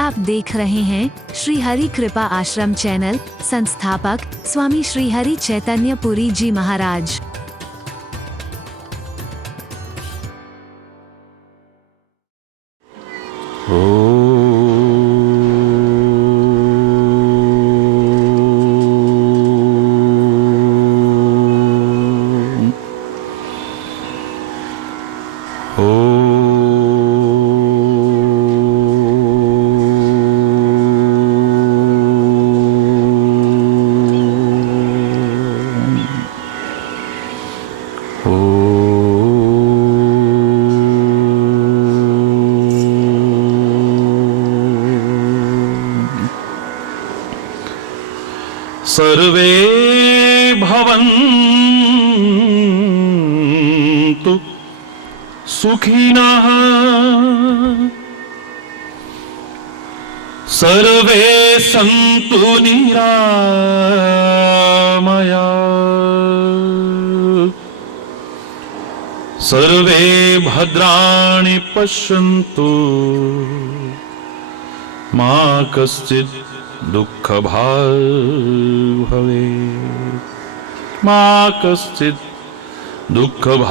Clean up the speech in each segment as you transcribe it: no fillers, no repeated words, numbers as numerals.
आप देख रहे हैं श्री हरि कृपा आश्रम चैनल। संस्थापक स्वामी श्री हरि चैतन्य पुरी जी महाराज। सर्वे भवन्तु सुखिनः सर्वे सन्तु निरामयाः सर्वे भद्राणि पश्यन्तु मा कश्चित् दुःखभाग् भवेत् मा कश्चित् दुःखभाग्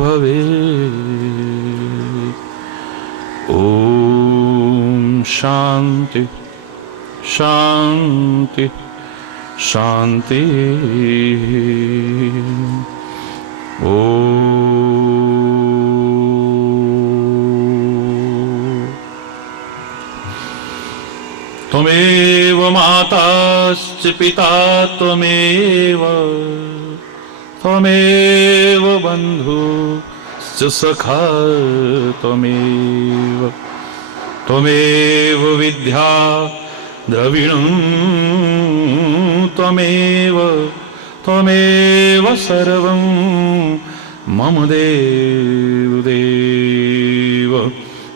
भवेत्। ॐ शान्ति शान्ति शान्ति। त्वमेव माताश्च पिता त्वमेव त्वमेव बन्धुश्च सखा त्वमेव त्वमेव विद्या द्रविणं त्वमेव त्वमेव सर्वं मम देवदेव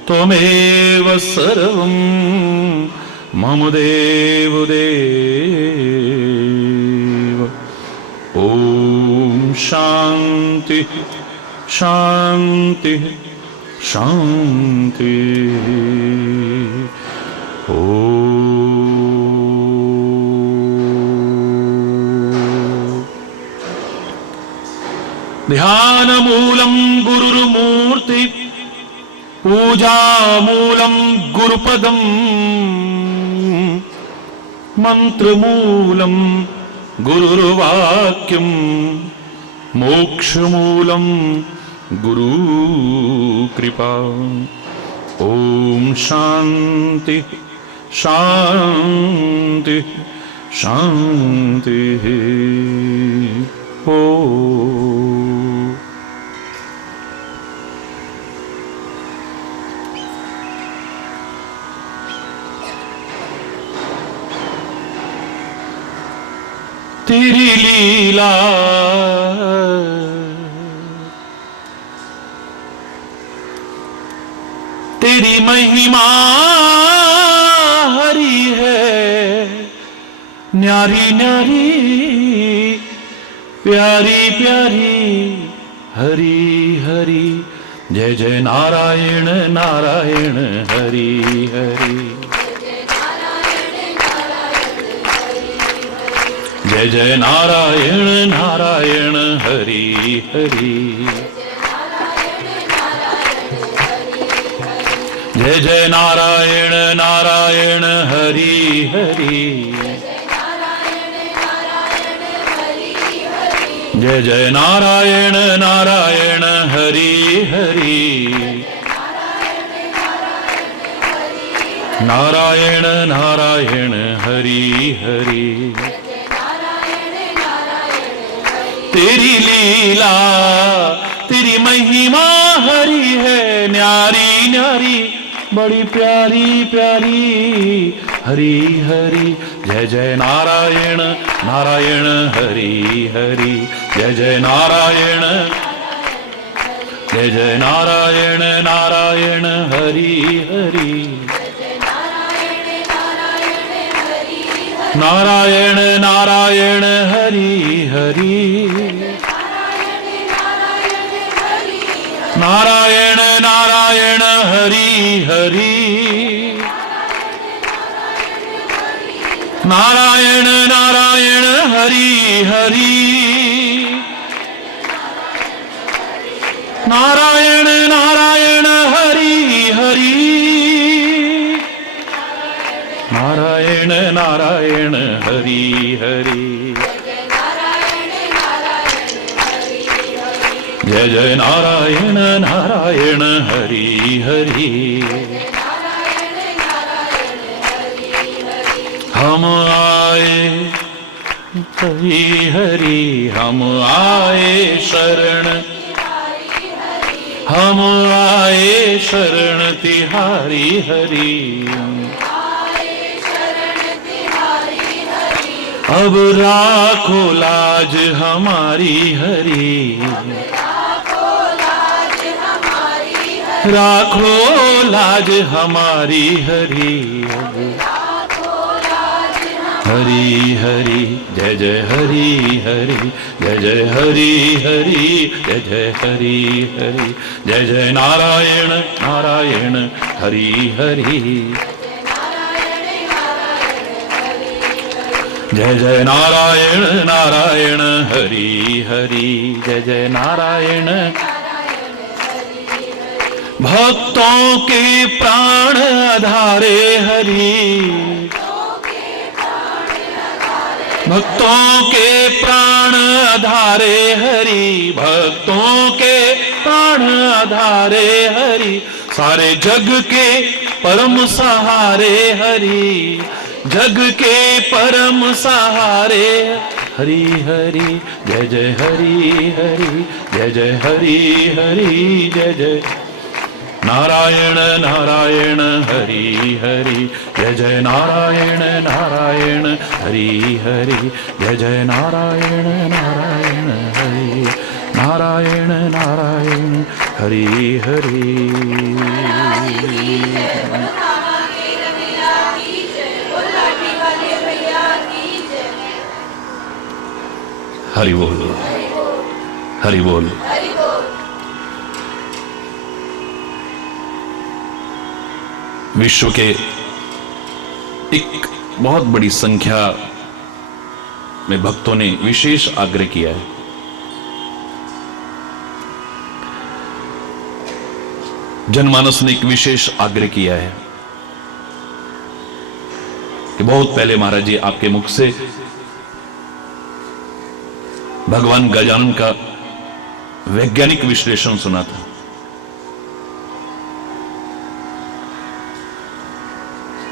त्वमेव सर्वं मम देवदेव। ॐ शान्ति शान्ति शान्ति। ॐ ध्यानमूलं गुरुर्मूर्ति पूजामूलं गुरुपदम् मंत्रमूलं गुरुर्वाक्यं मोक्षमूलं गुरुकृपा। ॐ शान्ति शान्ति शान्ति। ॐ तेरी लीला तेरी महिमा हरी है न्यारी न्यारी प्यारी प्यारी हरी हरी। जय जय नारायण नारायण हरि हरि। जय जय नारायण नारायण हरि हरि। जय जय नारायण नारायण हरि हरि। जय जय नारायण नारायण हरि हरि। नारायण नारायण हरि हरि। तेरी लीला तेरी महिमा हरी है न्यारी न्यारी बड़ी प्यारी प्यारी हरी हरी। जय जय नारायण नारायण हरि हरि। जय जय नारायण जय जय नारायण नारायण हरि हरि। नारायण नारायण हरि हरि। नारायण नारायण हरि हरि। नारायण नारायण हरि हरि नारायण नारायण हरि हरि नारायण नारायण हरि हरि जय जय नारायण नारायण हरि हरि हम आए हरि हरि हम आए शरण हम आए शरण तिहारी हरि अब राखो लाज हमारी हरि राखो लाज हमारी हरि हरि हरि जय जय हरि हरि जय जय हरि हरि जय जय हरि हरि जय जय नारायण नारायण हरि हरि जय जय नारायण नारायण हरि हरि जय जय नारायण भक्तों के प्राण आधारे हरि भक्तों के प्राण आधारे हरि भक्तों के प्राण आधारे हरि सारे जग के परम सहारे हरि जग के परम सहारे हरि हरि जय जय हरि हरि जय जय हरि हरि जय जय नारायण नारायण हरि हरि जय जय नारायण नारायण हरि हरि जय जय नारायण नारायण हरि नारायण नारायण हरि हरि हरि बोल हरि बोल विश्व के एक बहुत बड़ी संख्या में भक्तों ने विशेष आग्रह किया है जनमानस ने एक विशेष आग्रह किया है कि बहुत पहले महाराज जी आपके मुख से भगवान गजानन का वैज्ञानिक विश्लेषण सुना था।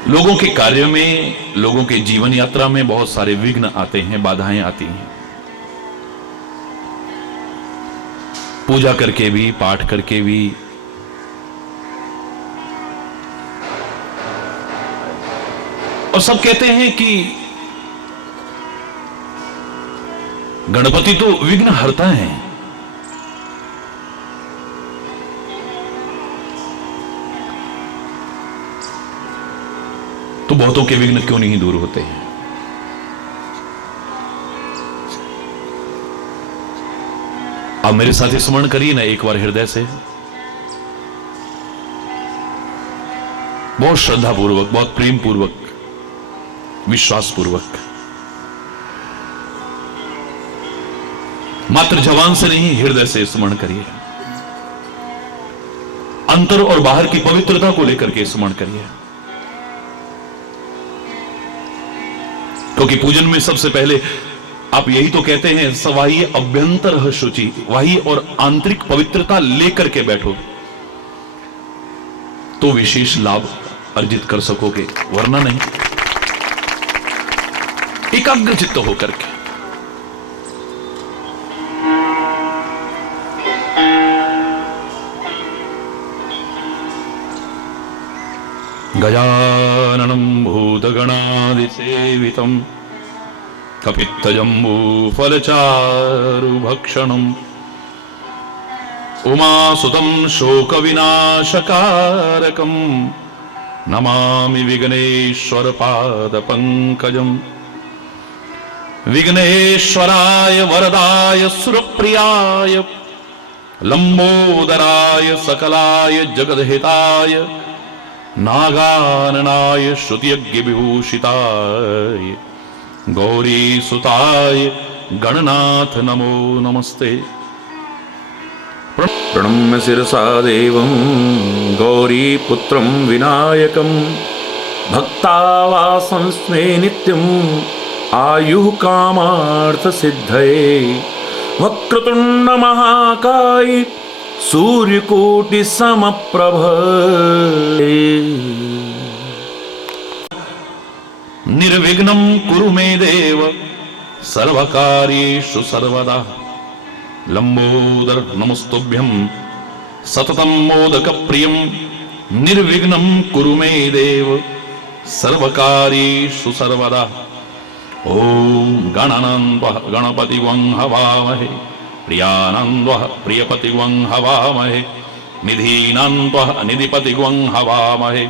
लोगों के कार्य में, लोगों के जीवन यात्रा में बहुत सारे विघ्न आते हैं, बाधाएं आती हैं। पूजा करके भी, पाठ करके भी, और सब कहते हैं कि गणपति तो विघ्न हरता है, तो बहुतों के विघ्न क्यों नहीं दूर होते हैं? आप मेरे साथ ही स्मरण करिए ना एक बार हृदय से, बहुत श्रद्धा पूर्वक, बहुत प्रेम पूर्वक, विश्वास पूर्वक, मात्र जवान से नहीं हृदय से स्मरण करिए। अंतर और बाहर की पवित्रता को लेकर के स्मरण करिए, क्योंकि पूजन में सबसे पहले आप यही तो कहते हैं, सवाही अभ्यंतर शुचि, वही और आंतरिक पवित्रता लेकर के बैठो तो विशेष लाभ अर्जित कर सकोगे, वरना नहीं। एकाग्र चित्त होकर के गजाननं भूतगणादिसेवितं कपित्थजम्बूफलचारुभक्षणम् उमासुतं शोकविनाशकारकं नमामि विघ्नेश्वरपादपङ्कजम्। विघ्नेश्वराय वरदाय सुरप्रियाय लंबोदराय सकलाय जगद्हिताय नागाननाय श्रुतियज्ञ विभूषिताय गौरी सुताय गणनाथ नमो नमस्ते। प्रणम्य शिरसा देवं गौरीपुत्रं विनायकं भक्तावासंस्मे नित्यम् आयुः कामार्थसिद्धये वक्रतुण्ड महाकाय सूर्यकोटि समप्रभ। निर्विघ्नं कुरु मे देव सर्वकार्येषु सर्वदा। लंबोदर नमस्तुभ्यं सततं मोदकप्रियं निर्विघ्नं कुरु मे देव सर्वकार्येषु सर्वदा। ओम गणानान्त्वा गणपतिं हवामहे प्रियानान्त्वा प्रियपतिं हवामहे निधीनान्त्वा निधिपतिं हवामहे।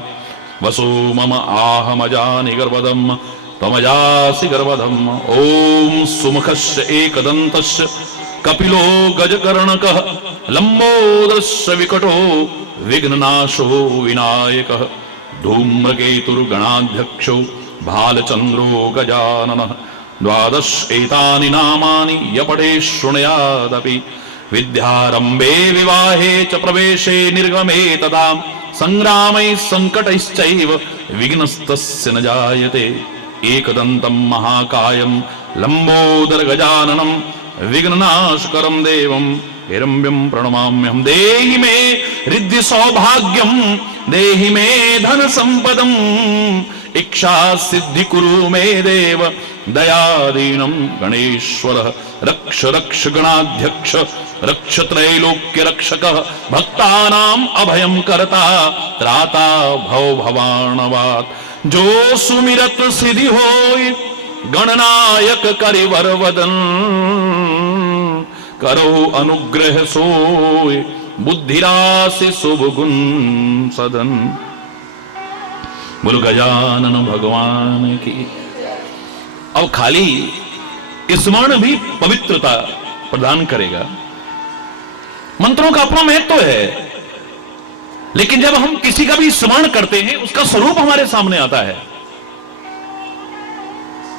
वसो मम आहमजानि गर्वदम् त्वमजासि गर्वदम्। ओम सुमुखस्य एकदन्तस्य कपिलो गजकर्णकः लंबोदरस्य विकटो विघ्ननाशो विनायकः। धूम्रकेतुर्गणाध्यक्षो भालचन्द्रो गजाननः। द्वादश एतानि नामानि यपठे शृणुयादपि विद्यारम्भे विवाहे च प्रवेशे निर्गमे तदा संग्रामैः संकटैश्चैव विघ्नस्तस्य न जायते। एकदन्तं महाकायं लंबोदर गजाननं विघ्ननाशकरं देवं हिरण्यं प्रणमाम्यहं। देहि मे रिद्धि सौभाग्यं देहि मे धन संपदम् इच्छा सिद्धि कुरु मे देव दयादीनं गणेश्वरः। रक्ष रक्ष गणाध्यक्ष रक्ष त्रैलोक्य रक्षकः भक्तानां अभयं करता त्राता भव भवानवात्। जो सुमिरत सिद्धि होय गणनायक करिवर वदन करो अनुग्रह सोय बुद्धिरासि शुभ गुण सदन। बोलो गजानन भगवान की। अब खाली स्मरण भी पवित्रता प्रदान करेगा। मंत्रों का अपना महत्व तो है, लेकिन जब हम किसी का भी स्मरण करते हैं उसका स्वरूप हमारे सामने आता है,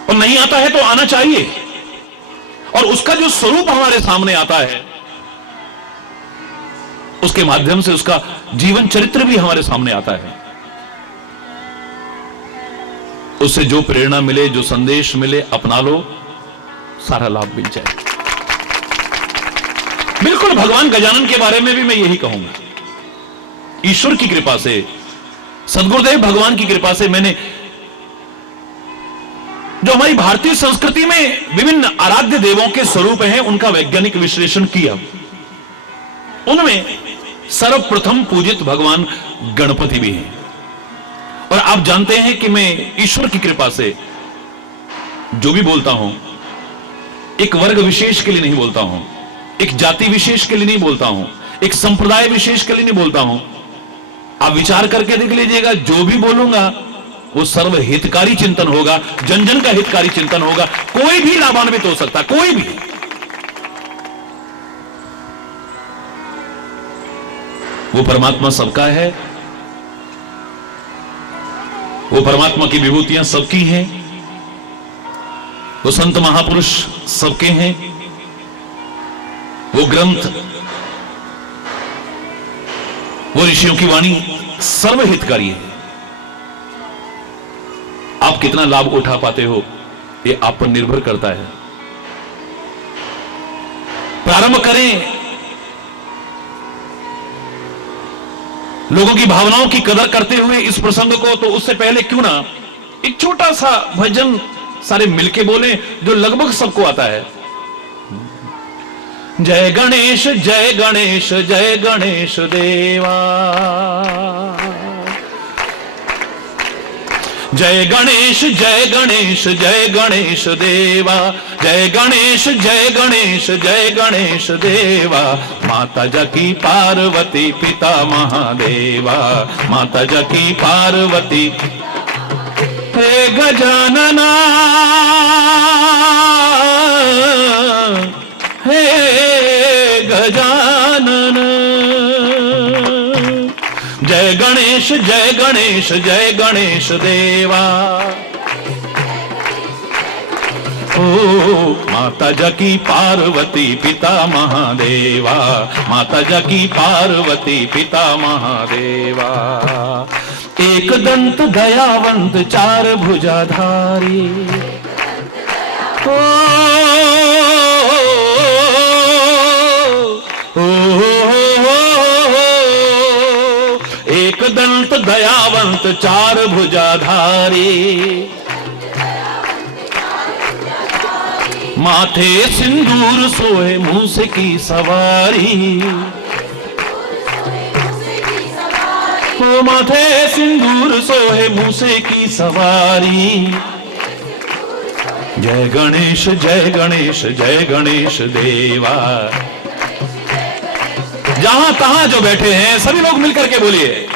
और नहीं आता है तो आना चाहिए। और उसका जो स्वरूप हमारे सामने आता है उसके माध्यम से उसका जीवन चरित्र भी हमारे सामने आता है। उससे जो प्रेरणा मिले, जो संदेश मिले, अपना लो, सारा लाभ मिल जाए। बिल्कुल भगवान गजानन के बारे में भी मैं यही कहूंगा। ईश्वर की कृपा से, सदगुरुदेव भगवान की कृपा से मैंने जो हमारी भारतीय संस्कृति में विभिन्न आराध्य देवों के स्वरूप हैं उनका वैज्ञानिक विश्लेषण किया। उनमें सर्वप्रथम पूजित भगवान गणपति भी हैं। और आप जानते हैं कि मैं ईश्वर की कृपा से जो भी बोलता हूं एक वर्ग विशेष के लिए नहीं बोलता हूं, एक जाति विशेष के लिए नहीं बोलता हूं, एक संप्रदाय विशेष के लिए नहीं बोलता हूं। आप विचार करके देख लीजिएगा, जो भी बोलूंगा वो सर्व हितकारी चिंतन होगा, जन जन का हितकारी चिंतन होगा। कोई भी लाभान्वित हो सकता, कोई भी। वो परमात्मा सबका है, वो परमात्मा की विभूतियां सबकी हैं, वो संत महापुरुष सबके हैं, वो ग्रंथ, वो ऋषियों की वाणी सर्वहितकारी है। आप कितना लाभ उठा पाते हो ये आप पर निर्भर करता है। प्रारंभ करें लोगों की भावनाओं की कदर करते हुए इस प्रसंग को, तो उससे पहले क्यों ना एक छोटा सा भजन सारे मिलके बोले जो लगभग सबको आता है। जय गणेश जय गणेश जय गणेश देवा, जय गणेश जय गणेश जय गणेश देवा, जय गणेश जय गणेश जय गणेश देवा। माता जकी पार्वती पिता महादेवा, माता जकी पार्वती। हे गजानना हे गजानन, जय गणेश जय गणेश जय गणेश देवा। ओ माता जकी पार्वती पिता महादेवा, माता जकी पार्वती पिता महादेवा। एक दंत दयावंत चार भुजाधारी, एक दंत दयावंत चार भुजाधारी, माथे सिंदूर सोए मूस की सवारी, ओ माथे सिंदूर सोए मूसे की सवारी। जय गणेश जय गणेश जय गणेश देवा। जहां तहां जो बैठे हैं सभी लोग मिलकर के बोलिए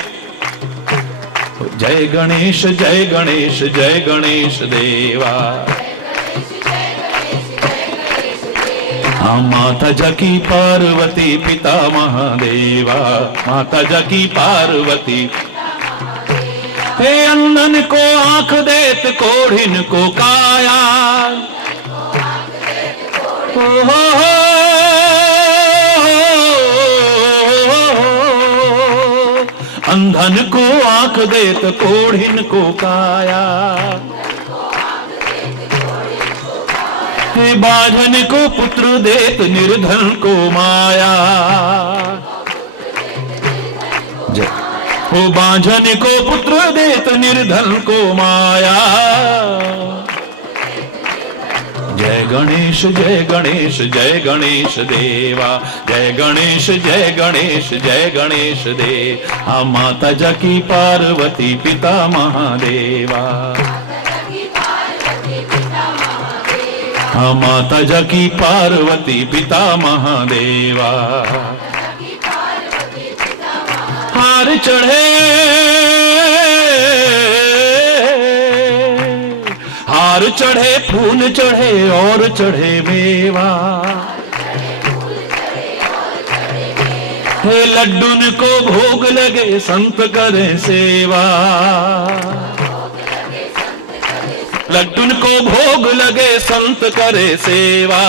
जय गणेश जय गणेश जय गणेश देवा। हाँ माता जकी पार्वती पिता महादेवा, माता जकी पार्वती। हे अंधन को आंख देत कोढ़िन को काया, अंधन को आंख देत कोढ़िन को काया, हे बाझन को पुत्र देत निर्धन को माया, हो बाझन को पुत्र देत निर्धन को माया। जय गणेश जय गणेश जय गणेश देवा, जय गणेश जय गणेश जय गणेश देव। हाँ माता जकी पार्वती पिता महादेवा, हाँ माता जकी पार्वती पिता महादेवा। हार चढ़े हार चढ़े फूल चढ़े और चढ़े मेवा, हे लड्डून को भोग लगे संत करे सेवा, लड्डून को भोग लगे संत करे सेवा।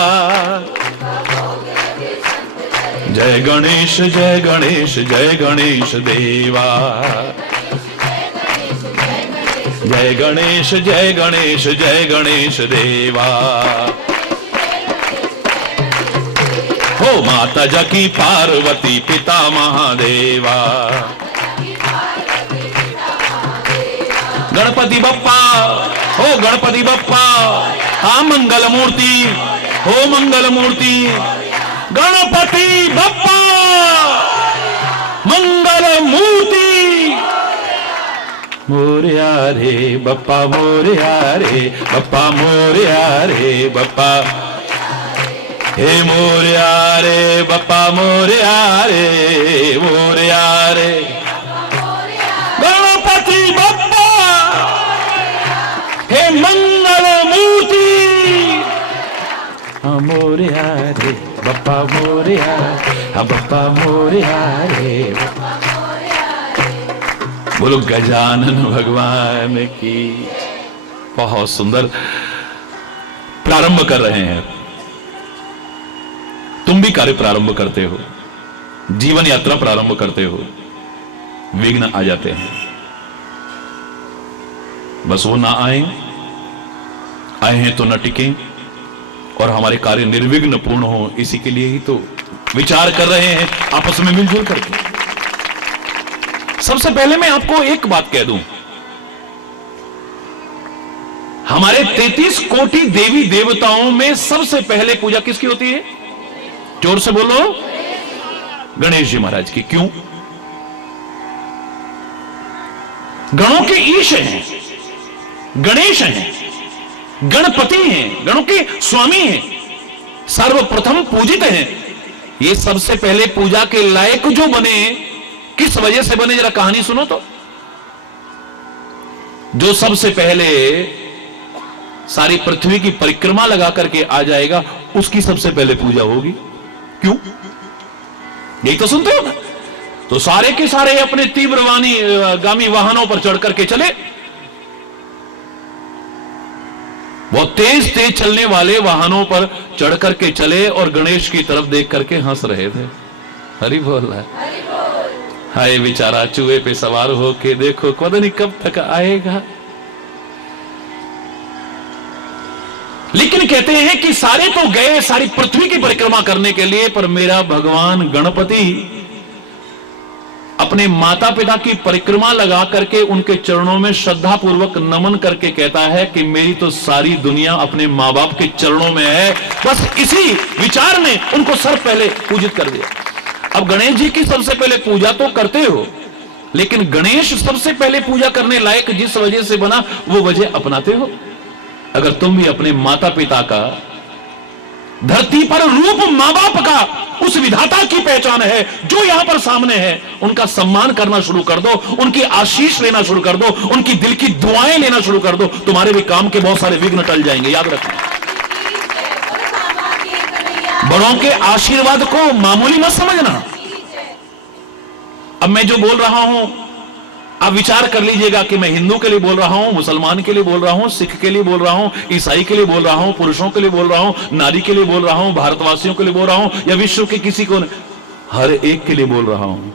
जय गणेश जय गणेश जय गणेश देवा, जय गणेश जय गणेश जय गणेश देवा। हो माता जकी पार्वती पिता महादेवा। गणपति बप्पा, हो गणपति बप्पा। हाँ मंगल मूर्ति, हो मंगल मूर्ति। गणपति बप्पा मंगल मूर्ति। मोरया रे बप्पा मोरया रे बप्पा मोरया रे बप्पा, हे मोरया रे बप्पा मोरया रे मोरया रे। गणपति बप्पा हे मंगल मूर्ति। हाँ मोरया रे बप्पा मोरया, हाँ बप्पा मोरया रे। बोलो गजानन भगवान की। बहुत सुंदर प्रारंभ कर रहे हैं। तुम भी कार्य प्रारंभ करते हो, जीवन यात्रा प्रारंभ करते हो, विघ्न आ जाते हैं। बस वो ना आए, आए हैं तो न टिके और हमारे कार्य निर्विघ्न पूर्ण हो, इसी के लिए ही तो विचार कर रहे हैं आपस में मिलजुल करके। सबसे पहले मैं आपको एक बात कह दूं, हमारे 33 कोटि देवी देवताओं में सबसे पहले पूजा किसकी होती है? जोर से बोलो, गणेश जी महाराज की। क्यों? गणों के ईश हैं, गणेश हैं, गणपति हैं, गणों के स्वामी हैं, सर्वप्रथम पूजित हैं। ये सबसे पहले पूजा के लायक जो बने, किस वजह से बने? जरा कहानी सुनो तो। जो सबसे पहले सारी पृथ्वी की परिक्रमा लगा करके आ जाएगा, उसकी सबसे पहले पूजा होगी। क्यों? यही तो सुनते हो ना। तो सारे के सारे अपने तीव्रवाणी गामी वाहनों पर चढ़ करके चले, बहुत तेज तेज चलने वाले वाहनों पर चढ़ करके चले और गणेश की तरफ देख करके हंस रहे थे। हरि बोल रहा है। हाय बेचारा चूहे पे सवार होके देखो पता नहीं कब तक आएगा। लेकिन कहते हैं कि सारे तो गए सारी पृथ्वी की परिक्रमा करने के लिए, पर मेरा भगवान गणपति अपने माता पिता की परिक्रमा लगा करके उनके चरणों में श्रद्धा पूर्वक नमन करके कहता है कि मेरी तो सारी दुनिया अपने मां बाप के चरणों में है। बस इसी विचार ने उनको सर पहले पूजित कर दिया। अब गणेश जी की सबसे पहले पूजा तो करते हो, लेकिन गणेश सबसे पहले पूजा करने लायक जिस वजह से बना वो वजह अपनाते हो? अगर तुम भी अपने माता पिता का धरती पर रूप मां बाप का उस विधाता की पहचान है जो यहां पर सामने है, उनका सम्मान करना शुरू कर दो, उनकी आशीष लेना शुरू कर दो, उनकी दिल की दुआएं लेना शुरू कर दो, तुम्हारे भी काम के बहुत सारे विघ्न टल जाएंगे। याद रखना, बड़ों के आशीर्वाद को मामूली मत समझना। अब मैं जो बोल रहा हूं आप विचार कर लीजिएगा कि मैं हिंदू के लिए बोल रहा हूं, मुसलमान के लिए बोल रहा हूं, सिख के लिए बोल रहा हूं, ईसाई के लिए बोल रहा हूं, पुरुषों के लिए बोल रहा हूं, नारी के लिए बोल रहा हूं, भारतवासियों के लिए बोल रहा हूं, या विश्व के किसी को, हर एक के लिए बोल रहा हूं।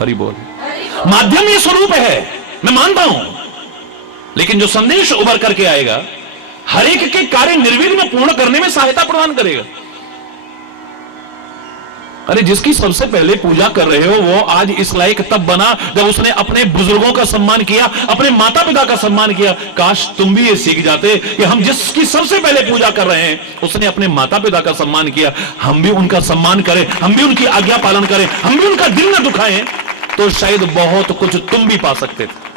हरि बोल। माध्यम ये स्वरूप है, मैं मानता हूं, लेकिन जो संदेश उभर करके आएगा हर एक के कार्य निर्विघ्न पूर्ण करने में सहायता प्रदान करेगा। अरे जिसकी सबसे पहले पूजा कर रहे हो वो आज इस लायक तब बना जब उसने अपने बुजुर्गों का सम्मान किया, अपने माता पिता का सम्मान किया। काश तुम भी ये सीख जाते कि हम जिसकी सबसे पहले पूजा कर रहे हैं उसने अपने माता पिता का सम्मान किया, हम भी उनका सम्मान करें, हम भी उनकी आज्ञा पालन करें, हम भी उनका दिल न दुखाएं, तो शायद बहुत कुछ तुम भी पा सकते थे।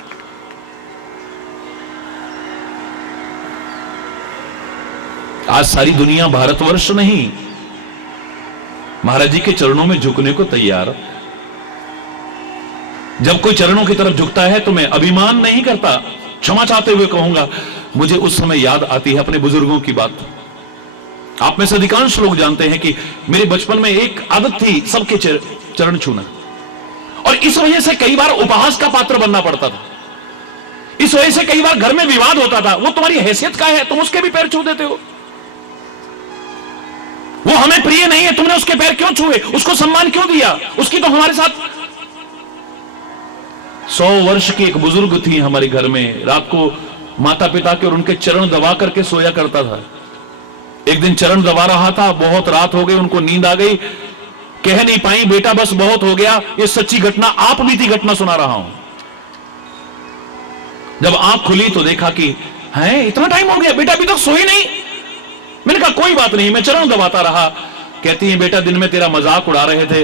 आज सारी दुनिया भारतवर्ष नहीं महाराज जी के चरणों में झुकने को तैयार। जब कोई चरणों की तरफ झुकता है तो मैं अभिमान नहीं करता, क्षमा चाहते हुए कहूंगा, मुझे उस समय याद आती है अपने बुजुर्गों की बात। आप में से अधिकांश लोग जानते हैं कि मेरे बचपन में एक आदत थी सबके चरण छूना, और इस वजह से कई बार उपहास का पात्र बनना पड़ता था। इस वजह से कई बार घर में विवाद होता था, वो तुम्हारी हैसियत का है, तुम उसके भी पैर छू देते हो, वो हमें प्रिय नहीं है, तुमने उसके पैर क्यों छुए, उसको सम्मान क्यों दिया, उसकी तो हमारे साथ। 100 वर्ष की एक बुजुर्ग थी हमारे घर में, रात को माता पिता के और उनके चरण दबा करके सोया करता था। एक दिन चरण दबा रहा था, बहुत रात हो गई, उनको नींद आ गई, कह नहीं पाई, बेटा बस बहुत हो गया, ये सच्ची घटना, आप बीती घटना सुना रहा हूं। जब आंख खुली तो देखा कि है इतना टाइम हो गया, बेटा अभी तक सोई नहीं। मैंने कहा कोई बात नहीं, मैं चरण दबाता रहा। कहती है बेटा दिन में तेरा मजाक उड़ा रहे थे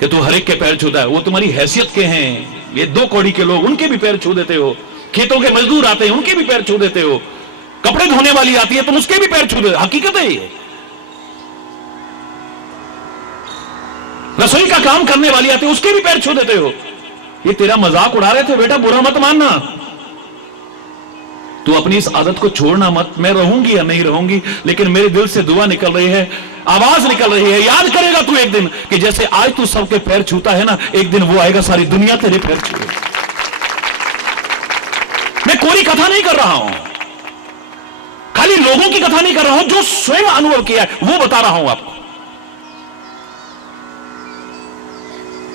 कि तू हर एक के पैर छूता है, वो तुम्हारी हैसियत के हैं, ये 2 कौड़ी के लोग उनके भी पैर छू देते हो, खेतों के मजदूर आते हैं उनके भी पैर छू देते हो, कपड़े धोने वाली आती है तुम उसके भी पैर छू देते हो। हकीकत है ये, रसोई का काम करने वाली आती है उसके भी पैर छू देते हो। ये तेरा मजाक उड़ा रहे थे बेटा, बुरा मत मानना, तू अपनी इस आदत को छोड़ना मत। मैं रहूंगी या नहीं रहूंगी, लेकिन मेरे दिल से दुआ निकल रही है, आवाज निकल रही है, याद करेगा तू एक दिन कि जैसे आज तू सबके पैर छूता है ना, एक दिन वो आएगा सारी दुनिया तेरे पैर छूए। मैं कोई कथा नहीं कर रहा हूं, खाली लोगों की कथा नहीं कर रहा हूं, जो स्वयं अनुभव किया है वो बता रहा हूं आपको।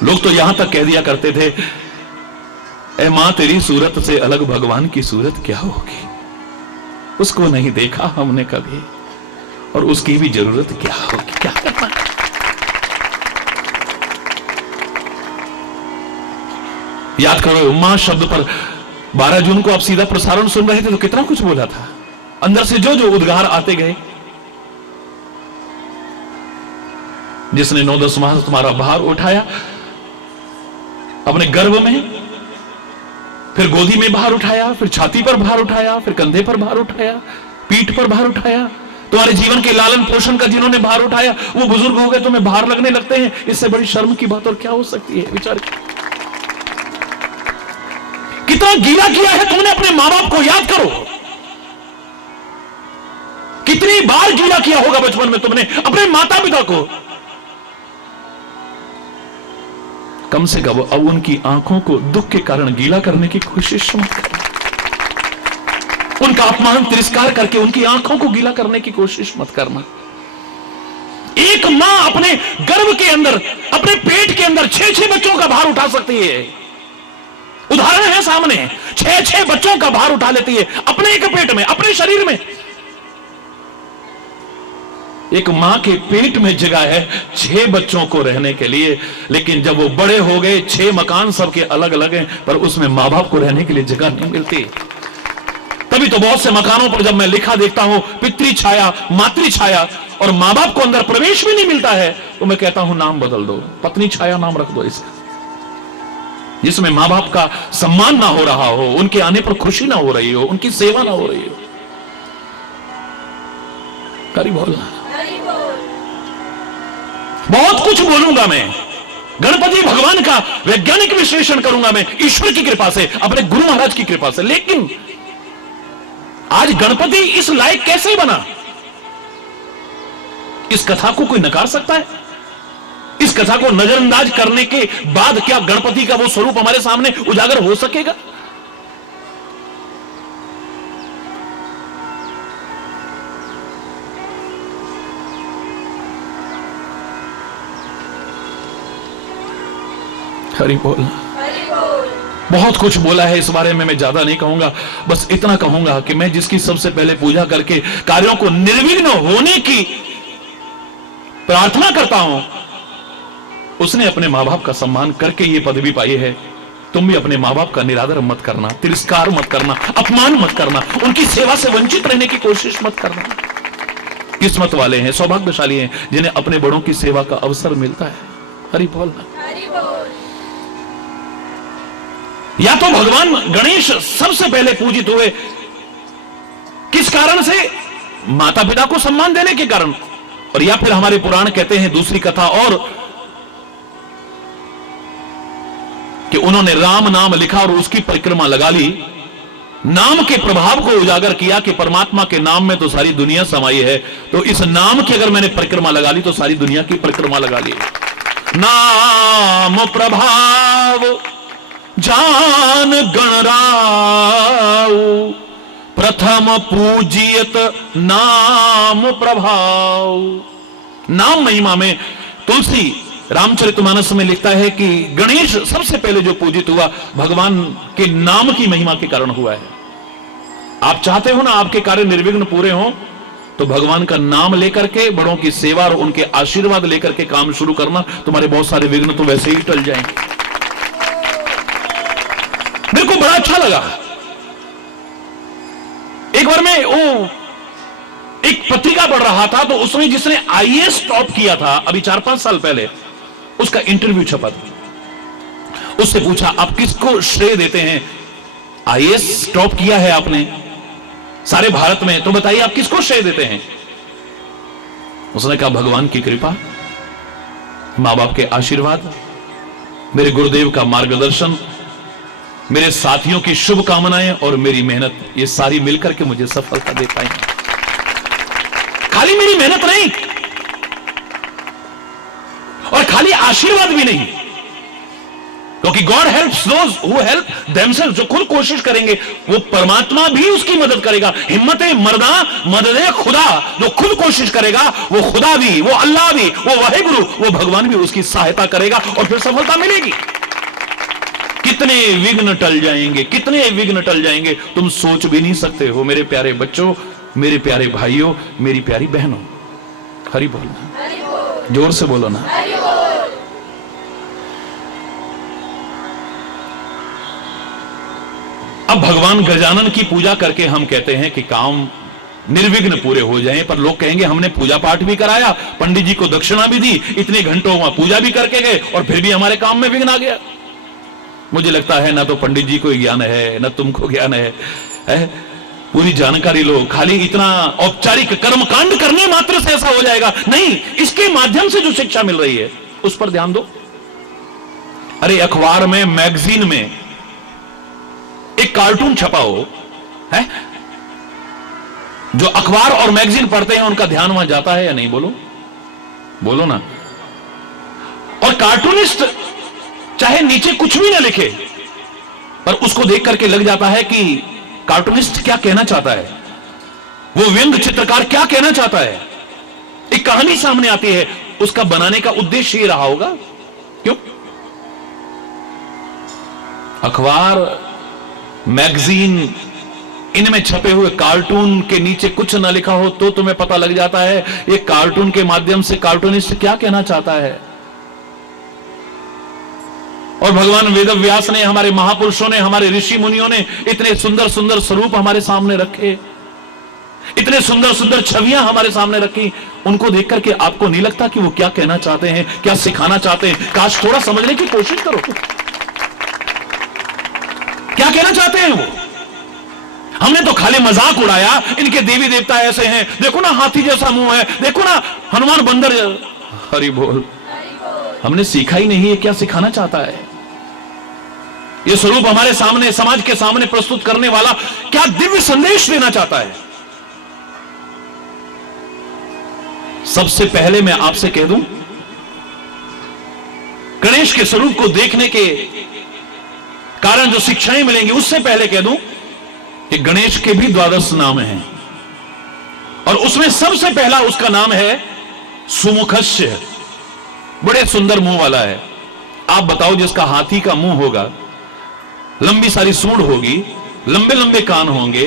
लोग तो यहां तक कह दिया करते थे, ए मां तेरी सूरत से अलग भगवान की सूरत क्या होगी, उसको नहीं देखा हमने कभी और उसकी भी जरूरत क्या होगी, क्या करना। याद करो मां शब्द पर 12 जून को आप सीधा प्रसारण सुन रहे थे तो कितना कुछ बोला था, अंदर से जो जो उद्गार आते गए। जिसने 9-10 माह तुम्हारा भार उठाया अपने गर्भ में, फिर गोदी में भार उठाया, फिर छाती पर भार उठाया, फिर कंधे पर भार उठाया, पीठ पर भार उठाया, तुम्हारे जीवन के लालन पोषण का जिन्होंने भार उठाया वो बुजुर्ग हो गए, तुम्हें भार लगने लगते हैं। इससे बड़ी शर्म की बात और क्या हो सकती है। विचार कितना गीला किया है तुमने अपने मां बाप को, याद करो कितनी बार गीला किया होगा बचपन में तुमने अपने माता पिता को। कम से कम अब उनकी आंखों को दुख के कारण गीला करने की कोशिश मत करो। उनका अपमान तिरस्कार करके उनकी आंखों को गीला करने की कोशिश मत करना। एक मां अपने गर्भ के अंदर, अपने पेट के अंदर 6-6 बच्चों का भार उठा सकती है। उदाहरण है सामने, 6-6 बच्चों का भार उठा लेती है अपने एक पेट में, अपने शरीर में। एक मां के पेट में जगह है 6 बच्चों को रहने के लिए, लेकिन जब वो बड़े हो गए, 6 मकान सबके अलग अलग हैं, पर उसमें मां बाप को रहने के लिए जगह नहीं मिलती। तभी तो बहुत से मकानों पर जब मैं लिखा देखता हूं पितृ छाया, मातृ छाया, और मां बाप को अंदर प्रवेश भी नहीं मिलता है, तो मैं कहता हूं नाम बदल दो, पत्नी छाया नाम रख दो इसका, जिसमें मां बाप का सम्मान ना हो रहा हो, उनके आने पर खुशी ना हो रही हो, उनकी सेवा ना हो रही हो। करी बोलना, बहुत कुछ बोलूंगा मैं, गणपति भगवान का वैज्ञानिक विश्लेषण करूंगा मैं ईश्वर की कृपा से, अपने गुरु महाराज की कृपा से। लेकिन आज गणपति इस लायक कैसे बना? इस कथा को कोई नकार सकता है? इस कथा को नजरअंदाज करने के बाद क्या गणपति का वो स्वरूप हमारे सामने उजागर हो सकेगा? हरि बोल। बहुत कुछ बोला है इस बारे में, मैं ज्यादा नहीं कहूंगा, बस इतना कहूंगा कि मैं जिसकी सबसे पहले पूजा करके कार्यों को निर्विघ्न होने की प्रार्थना करता हूं, उसने अपने मां बाप का सम्मान करके ये पदवी पाई है। तुम भी अपने मां बाप का निरादर मत करना, तिरस्कार मत करना, अपमान मत करना, उनकी सेवा से वंचित रहने की कोशिश मत करना। किस्मत वाले हैं, सौभाग्यशाली हैं जिन्हें अपने बड़ों की सेवा का अवसर मिलता है। हरि बोलना। या तो भगवान गणेश सबसे पहले पूजित हुए किस कारण से? माता पिता को सम्मान देने के कारण, और या फिर हमारे पुराण कहते हैं दूसरी कथा और कि उन्होंने राम नाम लिखा और उसकी परिक्रमा लगा ली, नाम के प्रभाव को उजागर किया कि परमात्मा के नाम में तो सारी दुनिया समाई है, तो इस नाम की अगर मैंने परिक्रमा लगा ली तो सारी दुनिया की परिक्रमा लगा ली। नाम प्रभाव जान गणराऊ, प्रथम पूजियत नाम प्रभाव। नाम महिमा में तुलसी रामचरितमानस में लिखता है कि गणेश सबसे पहले जो पूजित हुआ भगवान के नाम की महिमा के कारण हुआ है। आप चाहते हो ना आपके कार्य निर्विघ्न पूरे हों, तो भगवान का नाम लेकर के, बड़ों की सेवा और उनके आशीर्वाद लेकर के काम शुरू करना, तुम्हारे बहुत सारे विघ्न तो वैसे ही टल जाएंगे। मेरे को बड़ा अच्छा लगा, एक बार मैं वो एक पत्रिका पढ़ रहा था, तो उसमें जिसने आईएएस टॉप किया था अभी 4-5 साल पहले, उसका इंटरव्यू छपा था। उससे पूछा आप किसको श्रेय देते हैं? आईएएस टॉप किया है आपने सारे भारत में, तो बताइए आप किसको श्रेय देते हैं? उसने कहा भगवान की कृपा, मां बाप के आशीर्वाद, मेरे गुरुदेव का मार्गदर्शन, मेरे साथियों की शुभकामनाएं और मेरी मेहनत, ये सारी मिलकर के मुझे सफलता दे पाई। खाली मेरी मेहनत नहीं और खाली आशीर्वाद भी नहीं, क्योंकि God helps those who help themselves. जो खुद कोशिश करेंगे वो परमात्मा भी उसकी मदद करेगा। हिम्मते मर्दा मददे खुदा, जो खुद कोशिश करेगा वो खुदा भी, वो अल्लाह भी, वो वाहिगुरु, वो भगवान भी उसकी सहायता करेगा और फिर सफलता मिलेगी। कितने विघ्न टल जाएंगे, कितने विघ्न टल जाएंगे, तुम सोच भी नहीं सकते हो। मेरे प्यारे बच्चों, मेरे प्यारे भाइयों, मेरी प्यारी बहनों, हरि बोलना, जोर से बोलो ना। अब भगवान गजानन की पूजा करके हम कहते हैं कि काम निर्विघ्न पूरे हो जाएं, पर लोग कहेंगे हमने पूजा पाठ भी कराया, पंडित जी को दक्षिणा भी दी, इतने घंटों वहां पूजा भी करके गए और फिर भी हमारे काम में विघ्न आ गया। मुझे लगता है ना तो पंडित जी को ज्ञान है, ना तुमको ज्ञान है। पूरी जानकारी लो। खाली इतना औपचारिक कर्मकांड करने मात्र से ऐसा हो जाएगा नहीं, इसके माध्यम से जो शिक्षा मिल रही है उस पर ध्यान दो। अरे अखबार में, मैगजीन में एक कार्टून छपा हो है, जो अखबार और मैगजीन पढ़ते हैं उनका ध्यान वहां जाता है या नहीं? बोलो बोलो ना। और कार्टूनिस्ट चाहे नीचे कुछ भी ना लिखे, पर उसको देख करके लग जाता है कि कार्टूनिस्ट क्या कहना चाहता है, वो व्यंग चित्रकार क्या कहना चाहता है, एक कहानी सामने आती है, उसका बनाने का उद्देश्य ये रहा होगा। क्यों? अखबार, मैगजीन, इनमें छपे हुए कार्टून के नीचे कुछ ना लिखा हो तो तुम्हें पता लग जाता है ये कार्टून के माध्यम से कार्टूनिस्ट क्या कहना चाहता है। और भगवान वेद व्यास ने, हमारे महापुरुषों ने, हमारे ऋषि मुनियों ने इतने सुंदर सुंदर स्वरूप हमारे सामने रखे, इतने सुंदर सुंदर छवियां हमारे सामने रखी, उनको देख करके आपको नहीं लगता कि वो क्या कहना चाहते हैं, क्या सिखाना चाहते हैं? काश थोड़ा समझने की कोशिश करो, क्या कहना चाहते हैं वो। हमने तो खाली मजाक उड़ाया, इनके देवी देवता ऐसे हैं, देखो ना हाथी जैसा मुंह है, देखो ना हनुमान बंदर। हरि बोल। हमने सीखा ही नहीं है क्या सिखाना चाहता है। यह स्वरूप हमारे सामने, समाज के सामने प्रस्तुत करने वाला क्या दिव्य संदेश देना चाहता है। सबसे पहले मैं आपसे कह दूं, गणेश के स्वरूप को देखने के कारण जो शिक्षाएं मिलेंगी, उससे पहले कह दूं कि गणेश के भी द्वादश नाम हैं और उसमें सबसे पहला उसका नाम है सुमुखस्य। बड़े सुंदर मुंह वाला है। आप बताओ, जिसका हाथी का मुंह होगा, लंबी सारी सूंड होगी, लंबे लंबे कान होंगे,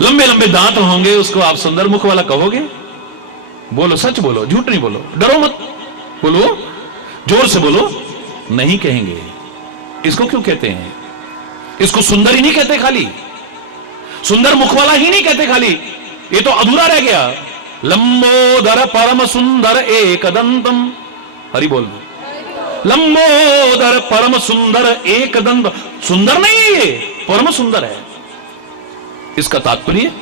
लंबे लंबे दांत होंगे, उसको आप सुंदर मुख वाला कहोगे? बोलो, सच बोलो, झूठ नहीं बोलो, डरो मत, बोलो, जोर से बोलो। नहीं कहेंगे। इसको क्यों कहते हैं? इसको सुंदर ही नहीं कहते, खाली सुंदर मुख वाला ही नहीं कहते खाली, ये तो अधूरा रह गया। लंबोदर परम सुंदर एक दंतम। हरि बोल। लंबोदर परम सुंदर एक दंत। सुंदर नहीं है ये, परम सुंदर है। इसका तात्पर्य,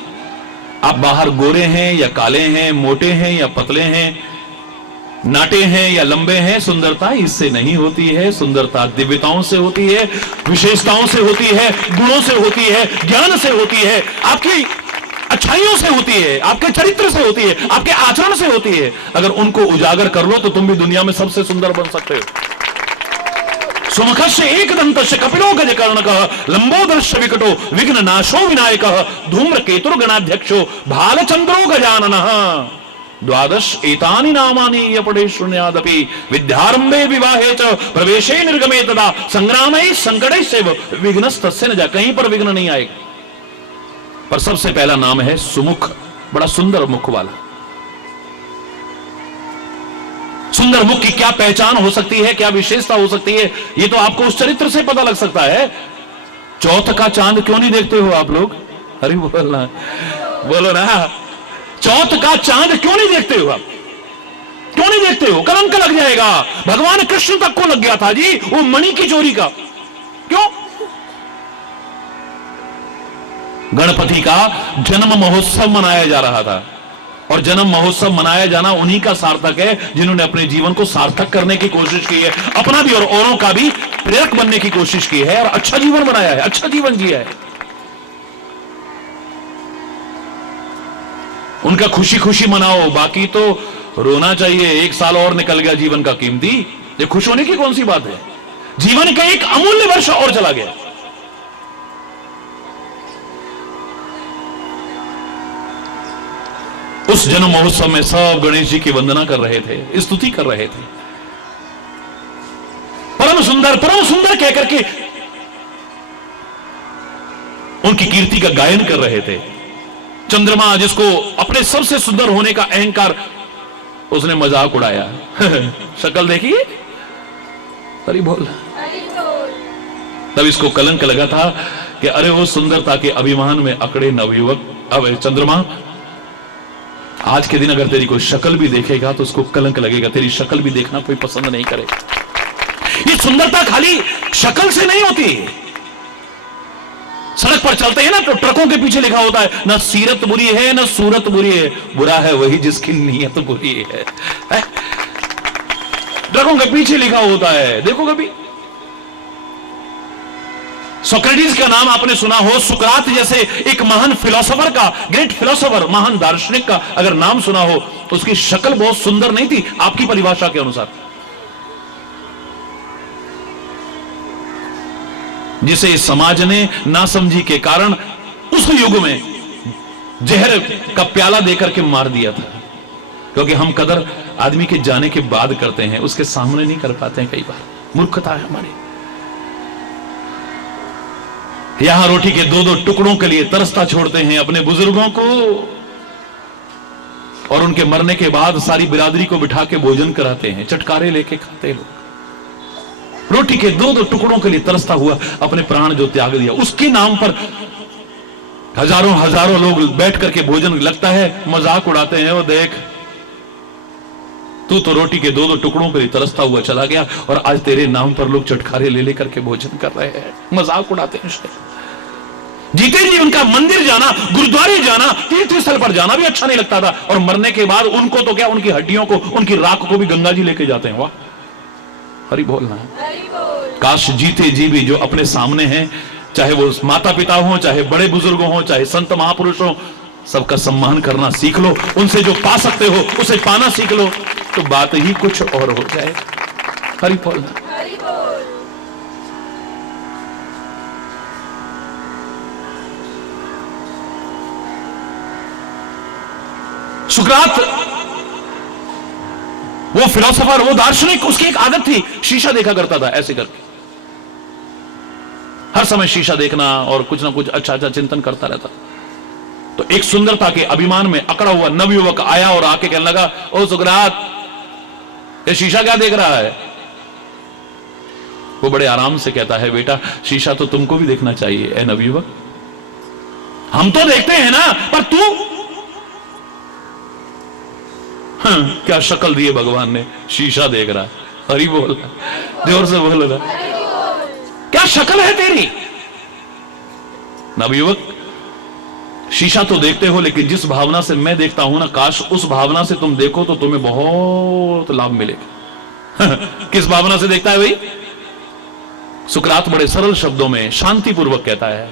आप बाहर गोरे हैं या काले हैं, मोटे हैं या पतले हैं, नाटे हैं या लंबे हैं, सुंदरता इससे नहीं होती है। सुंदरता दिव्यताओं से होती है, विशेषताओं से होती है, गुणों से होती है, ज्ञान से होती है, आपकी अच्छाइयों से होती है, आपके चरित्र से होती है, आपके आचरण से होती है। अगर उनको उजागर कर लो तो तुम भी दुनिया में सबसे सुंदर बन सकते हो। सुमुखस्य एक दंतस्य कपिलो गजकर्णकः लंबोदरस्य विकटो विघ्न नाशो विनायकः धूम्रकेतुर गणाध्यक्षो भालचंद्रो गजाननः द्वादश एतानि नामानि यपठे शृणुयादपि विद्यारंभे विवाहे च प्रवेशे निर्गमे तदा संग्रामे संकटे से विघ्नस्तस्य न जा। कहीं पर विघ्न नहीं आएगा। पर सबसे पहला नाम है सुमुख, बड़ा सुंदर मुख वाला। सुंदर मुख की क्या पहचान हो सकती है, क्या विशेषता हो सकती है, ये तो आपको उस चरित्र से पता लग सकता है। चौथ का चांद क्यों नहीं देखते हो आप लोग? अरे बोलना, बोलो ना, चौथ का चांद क्यों नहीं देखते हो आप? क्यों नहीं देखते हो? कलंक लग जाएगा। भगवान कृष्ण तक को लग गया था जी, वो मणि की चोरी का। क्यों? गणपति का जन्म महोत्सव मनाया जा रहा था, और जन्म महोत्सव मनाया जाना उन्हीं का सार्थक है जिन्होंने अपने जीवन को सार्थक करने की कोशिश की है, अपना भी और औरों का भी प्रेरक बनने की कोशिश की है, और अच्छा जीवन बनाया है, अच्छा जीवन जिया है। उनका खुशी खुशी मनाओ, बाकी तो रोना चाहिए। एक साल और निकल गया जीवन का कीमती, ये खुश होने की कौन सी बात है? जीवन का एक अमूल्य वर्ष और चला गया। उस जन्म महोत्सव में सब गणेश जी की वंदना कर रहे थे, स्तुति कर रहे थे, परम सुंदर कहकर के उनकी कीर्ति का गायन कर रहे थे। चंद्रमा, जिसको अपने सबसे सुंदर होने का अहंकार, उसने मजाक उड़ाया। शक्ल देखिए, अरे बोल। तब इसको कलंक लगा था कि अरे वो सुंदरता के अभिमान में अकड़े नवयुवक। अब चंद्रमा, आज के दिन अगर तेरी कोई शक्ल भी देखेगा तो उसको कलंक लगेगा, तेरी शक्ल भी देखना कोई पसंद नहीं करेगा। ये सुंदरता खाली शक्ल से नहीं होती। सड़क पर चलते हैं ना तो ट्रकों के पीछे लिखा होता है, ना सीरत बुरी है ना सूरत बुरी है, बुरा है वही जिसकी नीयत बुरी है। ट्रकों के पीछे लिखा होता है, देखो कभी। सोक्रेटिस का नाम आपने सुना हो, सुकरात जैसे एक महान फिलोसोफर का, ग्रेट फिलोसोफर, महान दार्शनिक का अगर नाम सुना हो तो उसकी शक्ल बहुत सुंदर नहीं थी आपकी परिभाषा के अनुसार। जिसे इस समाज ने नासमझी के कारण उस युग में जहर का प्याला देकर के मार दिया था। क्योंकि हम कदर आदमी के जाने के बाद करते हैं, उसके सामने नहीं कर पाते हैं। कई बार मूर्खता है हमारी। यहां रोटी के दो दो टुकड़ों के लिए तरसता छोड़ते हैं अपने बुजुर्गों को, और उनके मरने के बाद सारी बिरादरी को बिठा के भोजन कराते हैं, चटकारे लेके खाते हैं लोग। रोटी के दो दो टुकड़ों के लिए तरसता हुआ अपने प्राण जो त्याग दिया, उसके नाम पर हजारों हजारों लोग बैठ करके भोजन, लगता है मजाक उड़ाते हैं। वो देख, तू तो रोटी के दो दो टुकड़ों के लिए तरसता हुआ चला गया, और आज तेरे नाम पर लोग चटखारे ले लेकर के भोजन कर रहे हैं, मजाक उड़ाते हैं। जीते जी उनका मंदिर जाना, गुरुद्वारे जाना, तीर्थ स्थल पर जाना भी अच्छा नहीं लगता था, और मरने के बाद उनको तो क्या, उनकी हड्डियों को, उनकी राख को भी गंगा जी लेके जाते हैं। वाह, हरि बोलना है। काश जीते जी भी जो अपने सामने हैं, चाहे वो माता पिता हो, चाहे बड़े बुजुर्ग हो, चाहे संत महापुरुष हो, सबका सम्मान करना सीख लो। उनसे जो पा सकते हो उसे पाना सीख लो, तो बात ही कुछ और हो जाए। हरि बोलना। सुकरात, वो फिलोसोफर, वो दार्शनिक, उसकी एक आदत थी, शीशा देखा करता था ऐसे करके, हर समय शीशा देखना और कुछ ना कुछ अच्छा अच्छा चिंतन करता रहता। तो एक सुंदरता के अभिमान में अकड़ा हुआ नवयुवक आया और आके कहने लगा, ओ सुकरात, ये शीशा क्या देख रहा है? वो बड़े आराम से कहता है, बेटा शीशा तो तुमको भी देखना चाहिए ए नवयुवक, हम तो देखते हैं ना, पर तू, हाँ, क्या शक्ल दी है भगवान ने, शीशा देख रहा। हरि बोल, जोर से बोल रहा, क्या शक्ल है तेरी। नवयुवक, शीशा तो देखते हो, लेकिन जिस भावना से मैं देखता हूं ना, काश उस भावना से तुम देखो तो तुम्हें बहुत लाभ मिलेगा। किस भावना से देखता है भाई? सुकरात बड़े सरल शब्दों में शांतिपूर्वक कहता है,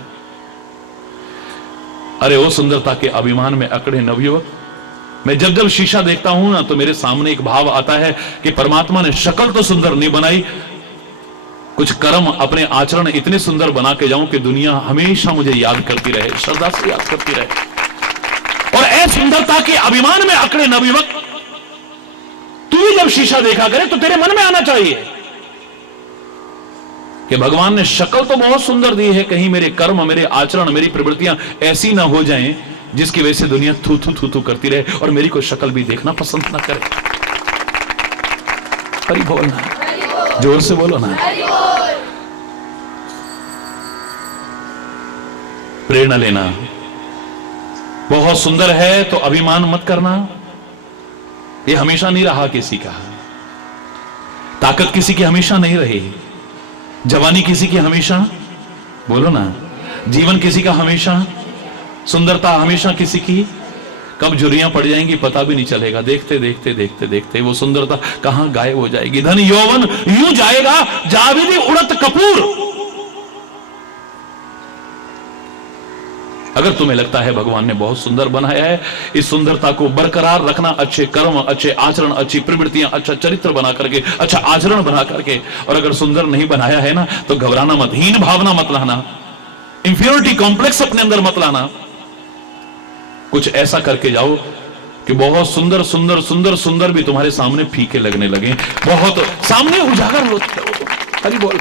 अरे वो सुंदरता के अभिमान में अकड़े नवयुवक, मैं जब जब शीशा देखता हूं ना, तो मेरे सामने एक भाव आता है कि परमात्मा ने शक्ल तो सुंदर नहीं बनाई, कुछ कर्म, अपने आचरण इतने सुंदर बना के जाऊं कि दुनिया हमेशा मुझे याद करती रहे, श्रद्धा से याद करती रहे। और ऐसी सुंदरता के अभिमान में अकड़े नवयुवक, तू भी जब शीशा देखा करे तो तेरे मन में आना चाहिए कि भगवान ने शक्ल तो बहुत सुंदर दी है, कहीं मेरे कर्म, मेरे आचरण, मेरी प्रवृत्तियां ऐसी ना हो जाएं जिसकी वजह से दुनिया थू थू थू थू करती रहे और मेरी कोई शक्ल भी देखना पसंद ना करे। हरि बोलना, जोर से बोलो ना। प्रेरणा लेना बहुत सुंदर है, तो अभिमान मत करना, ये हमेशा नहीं रहा किसी का। ताकत किसी की हमेशा नहीं रही, जवानी किसी की हमेशा, बोलो ना, जीवन किसी का हमेशा, सुंदरता हमेशा किसी की, कब झुर्रियां पड़ जाएंगी पता भी नहीं चलेगा। देखते देखते देखते देखते वो सुंदरता कहां गायब हो जाएगी। धन यौवन यूं जाएगा जावेदी उड़त कपूर। अगर तुम्हें लगता है भगवान ने बहुत सुंदर बनाया है, इस सुंदरता को बरकरार रखना, अच्छे कर्म, अच्छे आचरण, अच्छी प्रवृत्तियां, अच्छा चरित्र बना करके, अच्छा आचरण बना करके। और अगर सुंदर नहीं बनाया है ना, तो घबराना मत, हीन भावना मत लाना, इंफीरियरिटी कॉम्प्लेक्स अपने अंदर मत लाना। कुछ ऐसा करके जाओ कि बहुत सुंदर सुंदर सुंदर सुंदर भी तुम्हारे सामने फीके लगने लगे, बहुत सामने उजागर होते हो। हरि बोल।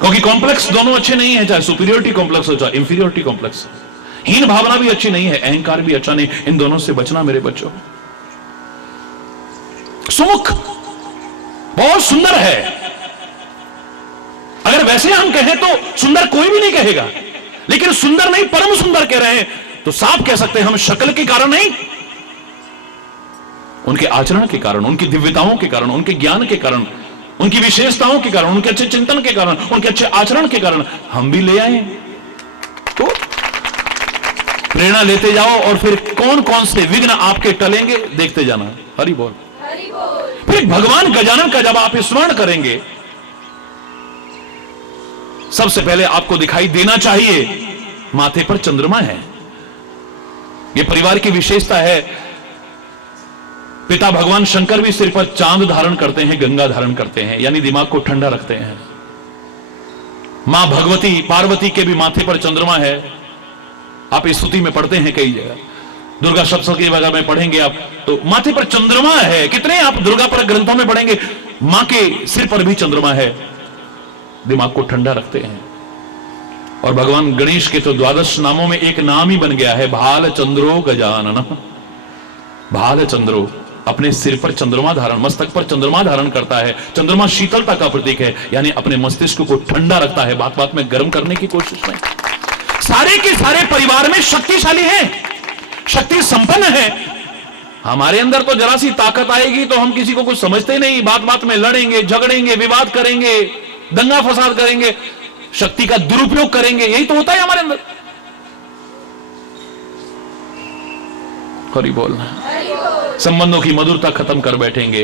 क्योंकि कॉम्प्लेक्स दोनों अच्छे नहीं है, चाहे सुपीरियरिटी कॉम्प्लेक्स हो चाहे इंफीरियरिटी कॉम्प्लेक्स। हीन भावना भी अच्छी नहीं है, अहंकार भी अच्छा नहीं, इन दोनों से बचना मेरे बच्चों। सुमुख बहुत सुंदर है, अगर वैसे हम कहें तो सुंदर कोई भी नहीं कहेगा, लेकिन सुंदर नहीं परम सुंदर कह रहे हैं तो साफ कह सकते हैं हम शक्ल के कारण नहीं, उनके आचरण के कारण, उनकी दिव्यताओं के कारण, उनके ज्ञान के कारण, उनकी विशेषताओं के कारण, उनके अच्छे चिंतन के कारण, उनके अच्छे आचरण के कारण हम भी ले आए। तो प्रेरणा लेते जाओ और फिर कौन कौन से विघ्न आपके टलेंगे देखते जाना। हरि बोल। फिर भगवान गजानन का जब आप स्मरण करेंगे, सबसे पहले आपको दिखाई देना चाहिए माथे पर चंद्रमा है। यह परिवार की विशेषता है, पिता भगवान शंकर भी सिर पर चांद धारण करते हैं, गंगा धारण करते हैं, यानी दिमाग को ठंडा रखते हैं। मां भगवती पार्वती के भी माथे पर चंद्रमा है। आप इस स्तुति में पढ़ते हैं कई जगह, दुर्गा सप्तशती वगैरह में पढ़ेंगे आप, तो माथे पर चंद्रमा है। कितने आप दुर्गा पर ग्रंथों में पढ़ेंगे, मां के सिर पर भी चंद्रमा है, दिमाग को ठंडा रखते हैं। और भगवान गणेश के तो 12 नामों में एक नाम ही बन गया है, भाल चंद्रो गजानन। भाल चंद्रो, अपने सिर पर चंद्रमा धारण, मस्तक पर चंद्रमा धारण करता है। चंद्रमा शीतलता का प्रतीक है, यानी अपने मस्तिष्क को ठंडा रखता है, बात बात में गर्म करने की कोशिश नहीं। सारे के सारे परिवार में शक्तिशाली हैं, शक्ति संपन्न है। हमारे अंदर तो जरा सी ताकत आएगी तो हम किसी को कुछ समझते नहीं, बात बात में लड़ेंगे, झगड़ेंगे, विवाद करेंगे, दंगा फसाद करेंगे, शक्ति का दुरुपयोग करेंगे। यही तो होता है हमारे अंदर। हरि बोलना, संबंधों की मधुरता खत्म कर बैठेंगे,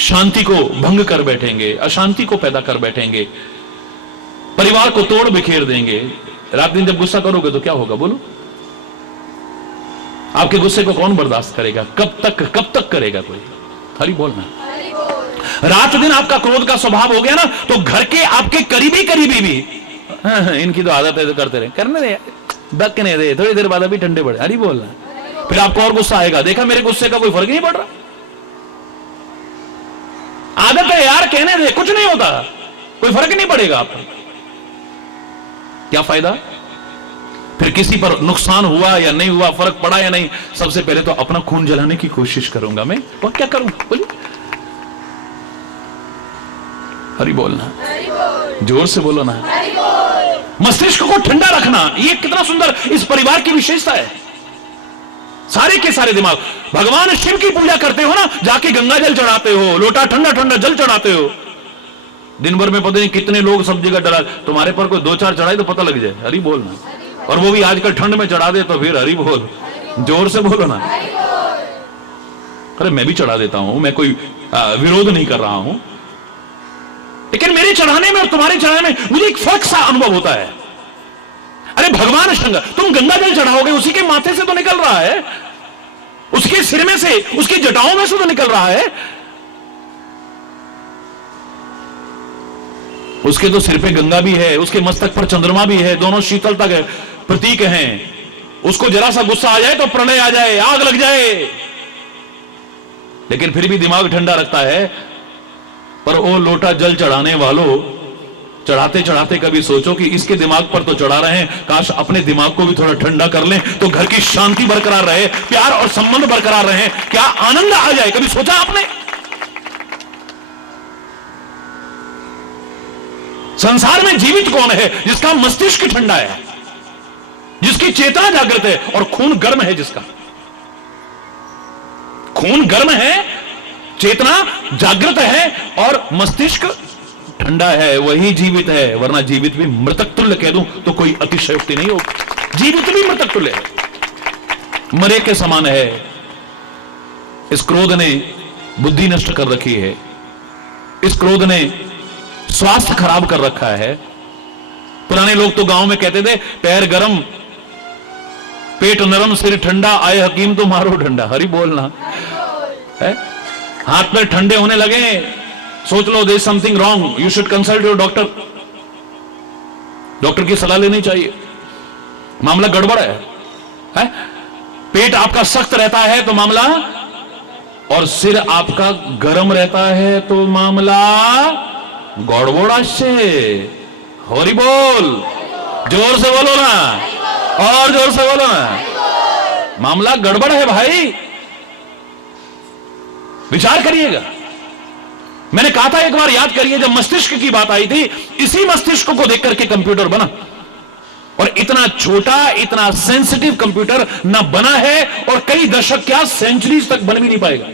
शांति को भंग कर बैठेंगे, अशांति को पैदा कर बैठेंगे, परिवार को तोड़ बिखेर देंगे। रात दिन जब गुस्सा करोगे तो क्या होगा बोलो? आपके गुस्से को कौन बर्दाश्त करेगा? कब तक करेगा कोई? हरि बोलना। रात दिन आपका क्रोध का स्वभाव हो गया ना, तो घर के आपके करीबी भी इनकी तो आदत है तो करते रहे, करने दे, बकने दे, थोड़ी देर बाद अभी ठंडे पड़े। हरि बोलना। फिर आपको और गुस्सा आएगा, देखा मेरे गुस्से का कोई फर्क नहीं पड़ रहा, आदत है यार, कहने दे, कुछ नहीं होता, कोई फर्क नहीं पड़ेगा आपको। क्या फायदा? फिर किसी पर नुकसान हुआ या नहीं हुआ, फर्क पड़ा या नहीं, सबसे पहले तो अपना खून जलाने की कोशिश करूंगा मैं, और क्या करूं बोलिए? हरि बोलना, जोर से बोलो ना। मस्तिष्क को ठंडा रखना, ये कितना सुंदर इस परिवार की विशेषता है। सारे के सारे दिमाग, भगवान शिव की पूजा करते हो ना, जाके गंगा जल चढ़ाते हो, लोटा ठंडा ठंडा जल चढ़ाते हो, दिन भर में पता नहीं कितने लोग सब जगह डरा, तुम्हारे पर कोई 2-4 चढ़ाए तो पता लग जाए। हरि बोलना। और वो भी आजकल ठंड में चढ़ा दे तो फिर हरि बोल, जोर से बोलो ना। अरे मैं भी चढ़ा देता हूं, मैं कोई विरोध नहीं कर रहा हूं, लेकिन मेरे चढ़ाने में और तुम्हारे चढ़ाने में मुझे एक फर्क सा अनुभव होता है। अरे भगवान शंकर, तुम गंगा जल चढ़ाओगे, उसी के माथे से तो निकल रहा है, उसके सिर में से, उसकी जटाओं में से तो निकल रहा है, उसके तो सिर पे गंगा भी है, उसके मस्तक पर चंद्रमा भी है, दोनों शीतलता के प्रतीक हैं। उसको जरा सा गुस्सा आ जाए तो प्रलय आ जाए, आग लग जाए, लेकिन फिर भी दिमाग ठंडा रखता है। पर वो लोटा जल चढ़ाने वालों, चढ़ाते चढ़ाते कभी सोचो कि इसके दिमाग पर तो चढ़ा रहे हैं, काश अपने दिमाग को भी थोड़ा ठंडा कर लें तो घर की शांति बरकरार रहे, प्यार और संबंध बरकरार रहे, क्या आनंद आ जाए। कभी सोचा आपने? संसार में जीवित कौन है जिसका मस्तिष्क ठंडा है, जिसकी चेतना जागृत है और खून गर्म है, जिसका खून गर्म है, चेतना जागृत है और मस्तिष्क ठंडा है, वही जीवित है। वरना जीवित भी मृतक तुल्य कह दूं तो कोई अतिशयोक्ति नहीं होगी। जीवित भी मृतक तुल्य है, मरे के समान है। इस क्रोध ने बुद्धि नष्ट कर रखी है, इस क्रोध ने स्वास्थ्य खराब कर रखा है। पुराने लोग तो गांव में कहते थे, पैर गरम पेट नरम सिर ठंडा, आए हकीम तो मारो डंडा। हरि बोलना है। हाथ पैर ठंडे होने लगे, सोच लो there is something wrong, you should consult your doctor. Doctor की सलाह लेनी चाहिए, मामला गड़बड़ है? पेट आपका सख्त रहता है तो मामला, और सिर आपका गर्म रहता है तो मामला गड़बड़ा से। हरि बोल, जोर से बोलो ना, और जोर से बोलो ना, मामला गड़बड़ है भाई, विचार करिएगा। मैंने कहा था एक बार, याद करिए, जब मस्तिष्क की बात आई थी, इसी मस्तिष्क को देख करके कंप्यूटर बना, और इतना छोटा, इतना सेंसिटिव कंप्यूटर ना बना है, और कई दशक क्या सेंचुरीज तक बन भी नहीं पाएगा,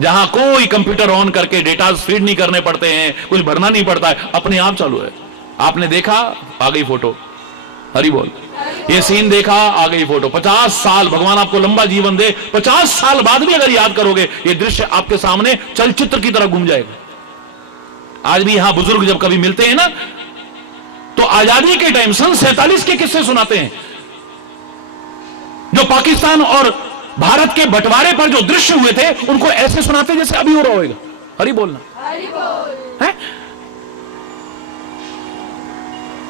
जहां कोई कंप्यूटर ऑन करके डेटा फीड नहीं करने पड़ते हैं, कुछ भरना नहीं पड़ता है, अपने आप चालू है। आपने देखा, आ गई फोटो। हरि बोल। ये सीन देखा, आ गई फोटो। 50 साल, भगवान आपको लंबा जीवन दे, 50 साल बाद भी अगर याद करोगे, ये दृश्य आपके सामने चलचित्र की तरह घूम जाएगा। आज भी यहां बुजुर्ग जब कभी मिलते हैं ना, तो आजादी के टाइम सन 47 के किस्से सुनाते हैं, जो पाकिस्तान और भारत के बंटवारे पर जो दृश्य हुए थे उनको ऐसे सुनाते जैसे अभी हो रहा होगा। हरि बोलना है,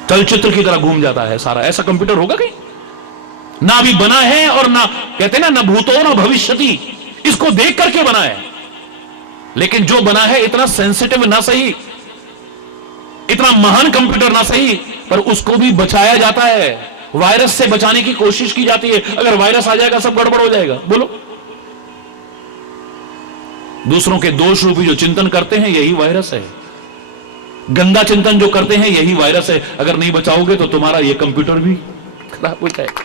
चलचित्र की तरह घूम जाता है सारा। ऐसा कंप्यूटर होगा कहीं? ना अभी बना है और ना, कहते हैं ना भूतो ना भविष्यति, इसको देख करके बना है। लेकिन जो बना है इतना सेंसिटिव ना सही, इतना महान कंप्यूटर ना सही, पर उसको भी बचाया जाता है। वायरस से बचाने की कोशिश की जाती है। अगर वायरस आ जाएगा सब गड़बड़ हो जाएगा। बोलो, दूसरों के दोष रूपी जो चिंतन करते हैं यही वायरस है। गंदा चिंतन जो करते हैं यही वायरस है। अगर नहीं बचाओगे तो तुम्हारा यह कंप्यूटर भी खराब हो जाएगा।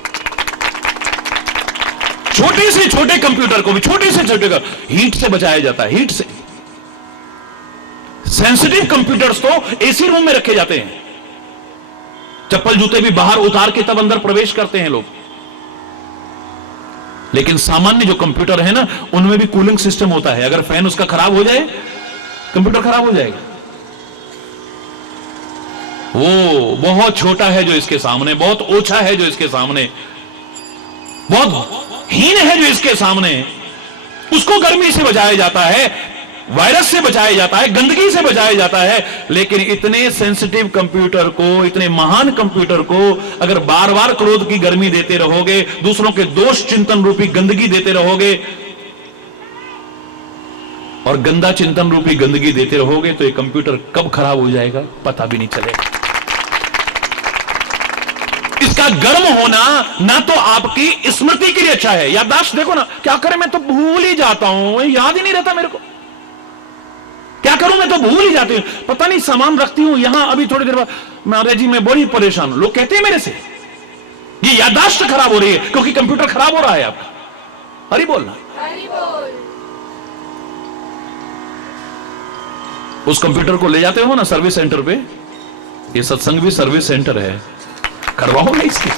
छोटे से छोटे कंप्यूटर को भी, छोटे से छोटे का हीट से बचाया जाता है, हीट से। सेंसिटिव कंप्यूटर्स तो एसी रूम में रखे जाते हैं। चप्पल जूते भी बाहर उतार के तब अंदर प्रवेश करते हैं लोग। लेकिन सामान्य जो कंप्यूटर है ना, उनमें भी कूलिंग सिस्टम होता है। अगर फैन उसका खराब हो जाए, कंप्यूटर खराब हो जाएगा। वो बहुत छोटा है जो इसके सामने, बहुत ओछा है जो इसके सामने, बहुत हीन है जो इसके सामने। उसको गर्मी से बचाया जाता है, वायरस से बचाया जाता है, गंदगी से बचाया जाता है। लेकिन इतने सेंसिटिव कंप्यूटर को, इतने महान कंप्यूटर को अगर बार बार क्रोध की गर्मी देते रहोगे, दूसरों के दोष चिंतन रूपी गंदगी देते रहोगे और गंदा चिंतन रूपी गंदगी देते रहोगे, तो ये कंप्यूटर कब खराब हो जाएगा पता भी नहीं चलेगा। इसका गर्म होना ना तो आपकी स्मृति के लिए अच्छा है। याददाश्त देखो ना, क्या करें मैं तो भूल ही जाता हूं, याद ही नहीं रहता मेरे को। क्या करूं, मैं तो भूल ही जाती हूं, पता नहीं सामान रखती हूं यहां, अभी थोड़ी देर बाद महाराज जी मैं बड़ी परेशान हूं। लोग कहते हैं मेरे से ये याददाश्त खराब हो रही है क्योंकि कंप्यूटर खराब हो रहा है आपका। हरि बोलना। उस कंप्यूटर को ले जाते हो ना सर्विस सेंटर पे, ये सत्संग भी सर्विस सेंटर है, करवाओ ना इसके,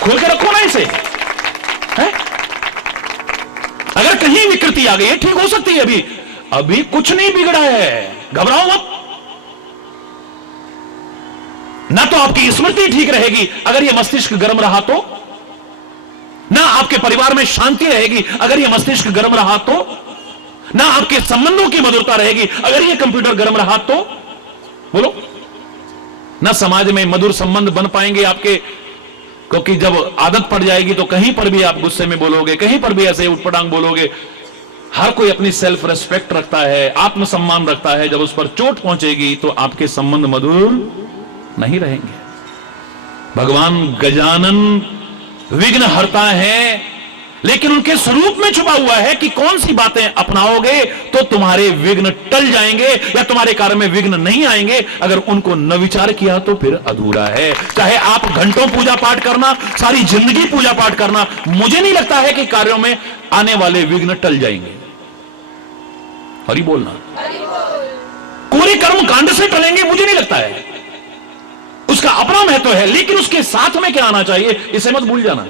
खोल के रखो ना इसे, है? अगर कहीं विकृति आ गई है, ठीक हो सकती है, अभी अभी कुछ नहीं बिगड़ा है, घबराओ मत। ना तो आपकी स्मृति ठीक रहेगी अगर यह मस्तिष्क गर्म रहा तो, ना आपके परिवार में शांति रहेगी अगर यह मस्तिष्क गर्म रहा तो, ना आपके संबंधों की मधुरता रहेगी अगर यह कंप्यूटर गर्म रहा तो। बोलो, ना समाज में मधुर संबंध बन पाएंगे आपके, क्योंकि जब आदत पड़ जाएगी तो कहीं पर भी आप गुस्से में बोलोगे, कहीं पर भी ऐसे उठपटांग बोलोगे। हर कोई अपनी सेल्फ रेस्पेक्ट रखता है, आत्मसम्मान रखता है। जब उस पर चोट पहुंचेगी तो आपके संबंध मधुर नहीं रहेंगे। भगवान गजानन विघ्न हरता है, लेकिन उनके स्वरूप में छुपा हुआ है कि कौन सी बातें अपनाओगे तो तुम्हारे विघ्न टल जाएंगे या तुम्हारे कार्य में विघ्न नहीं आएंगे। अगर उनको न विचार किया तो फिर अधूरा है। चाहे आप घंटों पूजा पाठ करना, सारी जिंदगी पूजा पाठ करना, मुझे नहीं लगता है कि कार्यों में आने वाले विघ्न टल जाएंगे। हरि बोलना। कोई कर्म कांड से टलेंगे मुझे नहीं लगता है, उसका अपना महत्व है, लेकिन उसके साथ में क्या आना चाहिए इसे मत भूल जाना।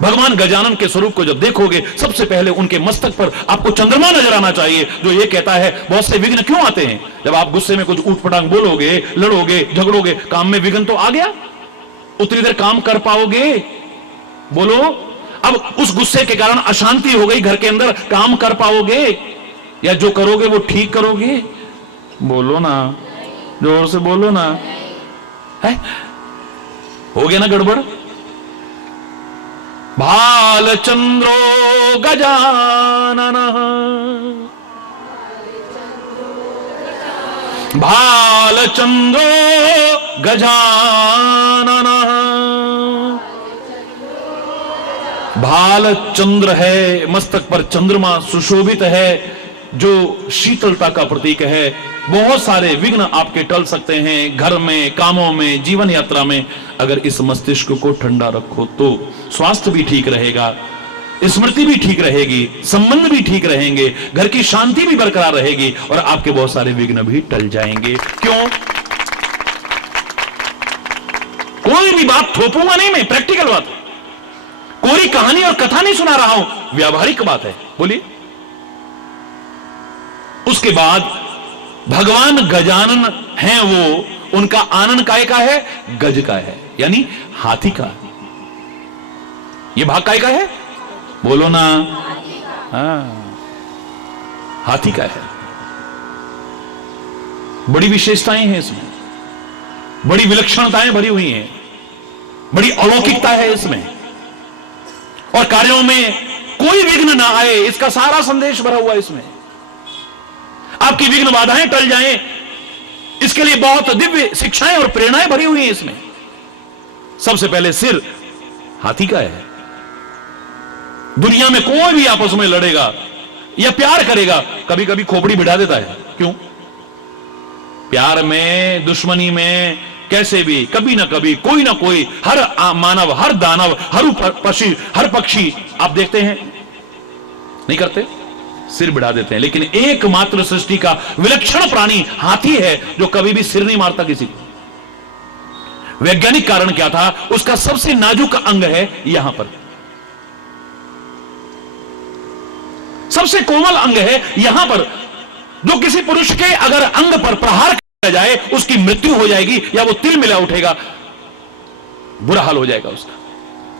भगवान गजानन के स्वरूप को जब देखोगे, सबसे पहले उनके मस्तक पर आपको चंद्रमा नजर आना चाहिए, जो ये कहता है बहुत से विघ्न क्यों आते हैं। जब आप गुस्से में कुछ ऊटपटांग बोलोगे, लड़ोगे, झगड़ोगे, काम में विघ्न तो आ गया, उतनी देर काम कर पाओगे। बोलो, अब उस गुस्से के कारण अशांति हो गई घर के अंदर, काम कर पाओगे या जो करोगे वो ठीक करोगे? बोलो ना, जोर से बोलो ना, है? हो गया ना गड़बड़। भालचंद्रो गजानन, भालचंद्रो गजानन। भालचंद्र है, मस्तक पर चंद्रमा सुशोभित है, जो शीतलता का प्रतीक है। बहुत सारे विघ्न आपके टल सकते हैं, घर में, कामों में, जीवन यात्रा में। अगर इस मस्तिष्क को ठंडा रखो तो स्वास्थ्य भी ठीक रहेगा, स्मृति भी ठीक रहेगी, संबंध भी ठीक रहेंगे, घर की शांति भी बरकरार रहेगी और आपके बहुत सारे विघ्न भी टल जाएंगे। क्यों? कोई भी बात थोपूंगा नहीं मैं, प्रैक्टिकल बात, कोई कहानी और कथा नहीं सुना रहा हूं, व्यावहारिक बात है। बोलिए। उसके बाद भगवान गजानन हैं, वो उनका आनन काय का है? गज का है, यानी हाथी का। ये भाग काय का है? बोलो ना। हाँ, हाथी का है। बड़ी विशेषताएं हैं इसमें, बड़ी विलक्षणताएं भरी हुई हैं, बड़ी अलौकिकता है इसमें, और कार्यों में कोई विघ्न ना आए, इसका सारा संदेश भरा हुआ है इसमें। आपकी विघ्न बाधाएं टल जाएं, इसके लिए बहुत दिव्य शिक्षाएं और प्रेरणाएं भरी हुई हैं इसमें। सबसे पहले सिर हाथी का है। दुनिया में कोई भी आपस में लड़ेगा या प्यार करेगा, कभी कभी खोपड़ी बिठा देता है। क्यों? प्यार में, दुश्मनी में, कैसे भी कभी ना कभी कोई ना कोई, हर मानव, हर दानव, हर पक्षी आप देखते हैं नहीं करते, सिर बिठा देते हैं। लेकिन एकमात्र सृष्टि का विलक्षण प्राणी हाथी है जो कभी भी सिर नहीं मारता किसी को। वैज्ञानिक कारण क्या था? उसका सबसे नाजुक अंग है यहां पर, सबसे कोमल अंग है यहां पर, जो किसी पुरुष के अगर अंग पर प्रहार किया जाए उसकी मृत्यु हो जाएगी या वो तिल मिला उठेगा, बुरा हाल हो जाएगा उसका।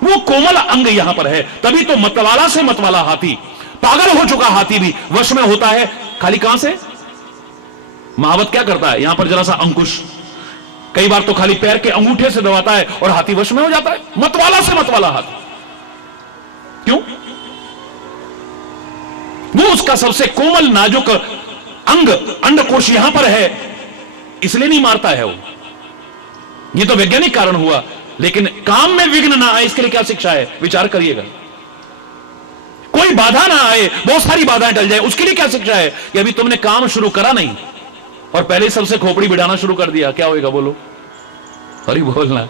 वो कोमल अंग यहां पर है। तभी तो मतवाला से मतवाला हाथी, पागल हो चुका हाथी भी वश में होता है। खाली कहां से? महावत क्या करता है? यहां पर जरा सा अंकुश, कई बार तो खाली पैर के अंगूठे से दबाता है और हाथी वश में हो जाता है। मतवाला से मतवाला हाथी। क्यों? वो उसका सबसे कोमल नाजुक अंग अंडकोश यहां पर है, इसलिए नहीं मारता है वो। ये तो वैज्ञानिक कारण हुआ। लेकिन काम में विघ्न ना आए, इसके लिए क्या शिक्षा है? विचार करिएगा। कोई बाधा ना आए, बहुत सारी बाधाएं टल जाए, उसके लिए क्या शिक्षा है? कि अभी तुमने काम शुरू करा नहीं और पहले ही सबसे खोपड़ी भिड़ाना शुरू कर दिया, क्या होएगा? बोलो, अरे बोलना।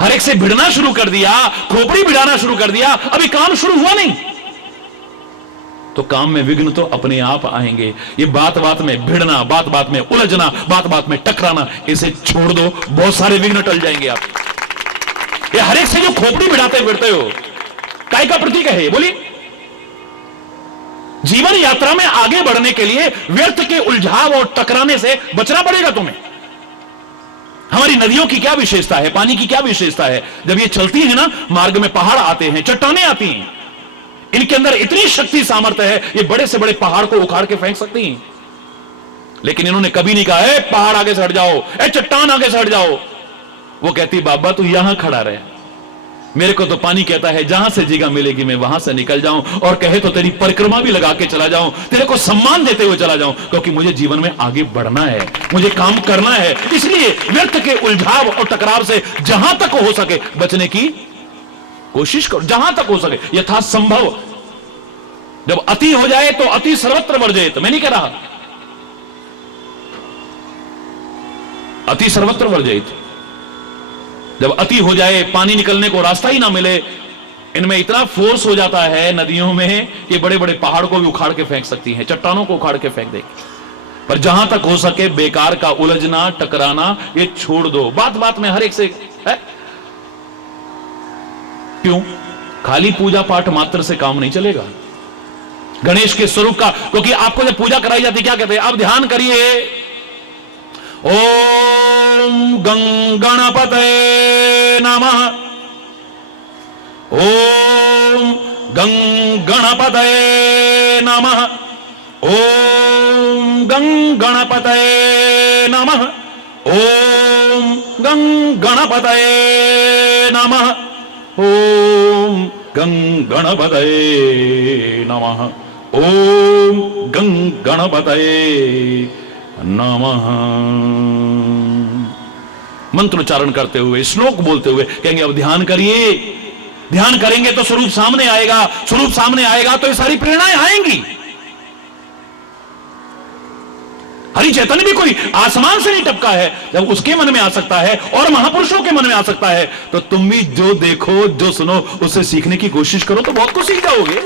हर एक से भिड़ना शुरू कर दिया, खोपड़ी भिड़ाना शुरू कर दिया, अभी काम शुरू हुआ नहीं, तो काम में विघ्न तो अपने आप आएंगे। ये बात बात में भिड़ना, बात बात में उलझना, बात बात में टकराना, इसे छोड़ दो, बहुत सारे विघ्न टल जाएंगे आप। ये हर एक से जो खोपड़ी भिड़ाते फिरते हो, काय का प्रतीक है? बोलिए। जीवन यात्रा में आगे बढ़ने के लिए व्यर्थ के उलझाव और टकराने से बचना पड़ेगा तुम्हें। हमारी नदियों की क्या विशेषता है, पानी की क्या विशेषता है? जब ये चलती है ना, मार्ग में पहाड़ आते हैं, चट्टानें आती हैं, इनके अंदर इतनी शक्ति सामर्थ्य है, ये बड़े से बड़े पहाड़ को उखाड़ के फेंक सकती हैं। लेकिन इन्होंने कभी नहीं कहा, पहाड़ आगे से हट जाओ, चट्टान आगे से हट जाओ। वो कहती, बाबा तू यहां खड़ा रहे, मेरे को तो पानी कहता है जहां से जगह मिलेगी मैं वहां से निकल जाऊं, और कहे तो तेरी परिक्रमा भी लगा के चला जाऊं, तेरे को सम्मान देते हुए चला जाऊं, क्योंकि मुझे जीवन में आगे बढ़ना है, मुझे काम करना है। इसलिए व्यर्थ के उलझाव और टकराव से जहां तक हो सके बचने की कोशिश करो, जहां तक हो सके यथासंभव। जब अति हो जाए तो अति सर्वत्र वर्जित, मैं नहीं कह रहा, अति सर्वत्र वर्जित। जब अति हो जाए, पानी निकलने को रास्ता ही ना मिले, इनमें इतना फोर्स हो जाता है नदियों में कि बड़े बड़े पहाड़ को भी उखाड़ के फेंक सकती हैं, चट्टानों को उखाड़ के फेंक देगी। पर जहां तक हो सके बेकार का उलझना, टकराना, ये छोड़ दो। बात बात में हर एक से है? क्यों? खाली पूजा पाठ मात्र से काम नहीं चलेगा। गणेश के स्वरूप का, क्योंकि आपको जब पूजा कराई जाती क्या कहते हैं? आप ध्यान करिए, ओम गणपतये नमः, ओम गणपतये नमः, ओम गणपतये नमः, ओम गणपतये नमः, ओम गणपतये नमः, ओम गणपतये नमः। मंत्रोच्चारण करते हुए, श्लोक बोलते हुए कहेंगे अब ध्यान करिए। ध्यान करेंगे तो स्वरूप सामने आएगा, स्वरूप सामने आएगा तो ये सारी प्रेरणाएं आएंगी। हरि चैतन्य भी कोई आसमान से नहीं टपका है, जब उसके मन में आ सकता है और महापुरुषों के मन में आ सकता है, तो तुम भी जो देखो, जो सुनो, उससे सीखने की कोशिश करो तो बहुत कुछ सीख जाओगे।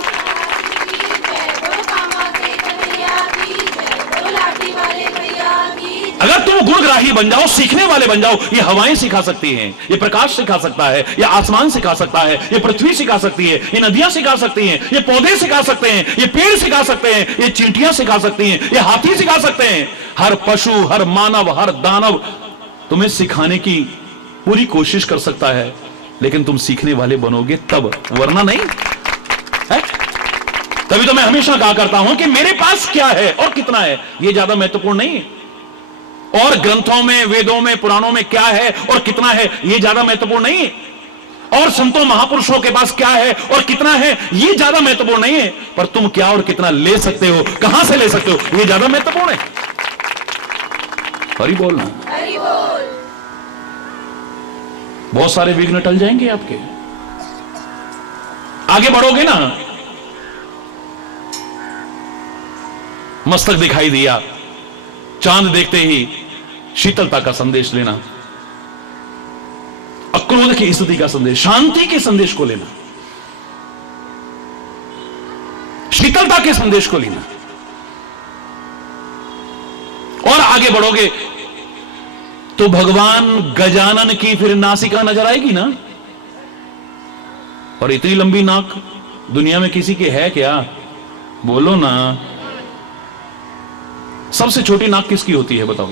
अगर तुम गुणग्राही बन जाओ, सीखने वाले बन जाओ, ये हवाएं सिखा सकती हैं, ये प्रकाश सिखा सकता है, ये आसमान सिखा सकता है, ये पृथ्वी सिखा सकती है, ये नदियां सिखा सकती हैं, ये पौधे सिखा सकते हैं, ये पेड़ सिखा सकते हैं, ये चींटियां सिखा सकती हैं, ये हाथी सिखा सकते हैं। हर पशु, हर मानव, हर दानव तुम्हें सिखाने की पूरी कोशिश कर सकता है, लेकिन तुम सीखने वाले बनोगे तब, वरना नहीं है। तभी तो मैं हमेशा कहा करता हूं कि मेरे पास क्या है और कितना है यह ज्यादा महत्वपूर्ण नहीं है, और ग्रंथों में, वेदों में, पुराणों में क्या है और कितना है यह ज्यादा महत्वपूर्ण नहीं है, और संतों महापुरुषों के पास क्या है और कितना है यह ज्यादा महत्वपूर्ण नहीं है, पर तुम क्या और कितना ले सकते हो, कहां से ले सकते हो, यह ज्यादा महत्वपूर्ण है। हरि बोलना, हरि बोल। बहुत सारे विघ्न टल जाएंगे आपके, आगे बढ़ोगे ना। मस्तक दिखाई दिया, चांद देखते ही शीतलता का संदेश लेना, अक्रोध की स्थिति का संदेश, शांति के संदेश को लेना, शीतलता के संदेश को लेना, और आगे बढ़ोगे तो भगवान गजानन की फिर नासिका नजर आएगी ना। और इतनी लंबी नाक दुनिया में किसी की है क्या, बोलो ना। सबसे छोटी नाक किसकी होती है बताओ,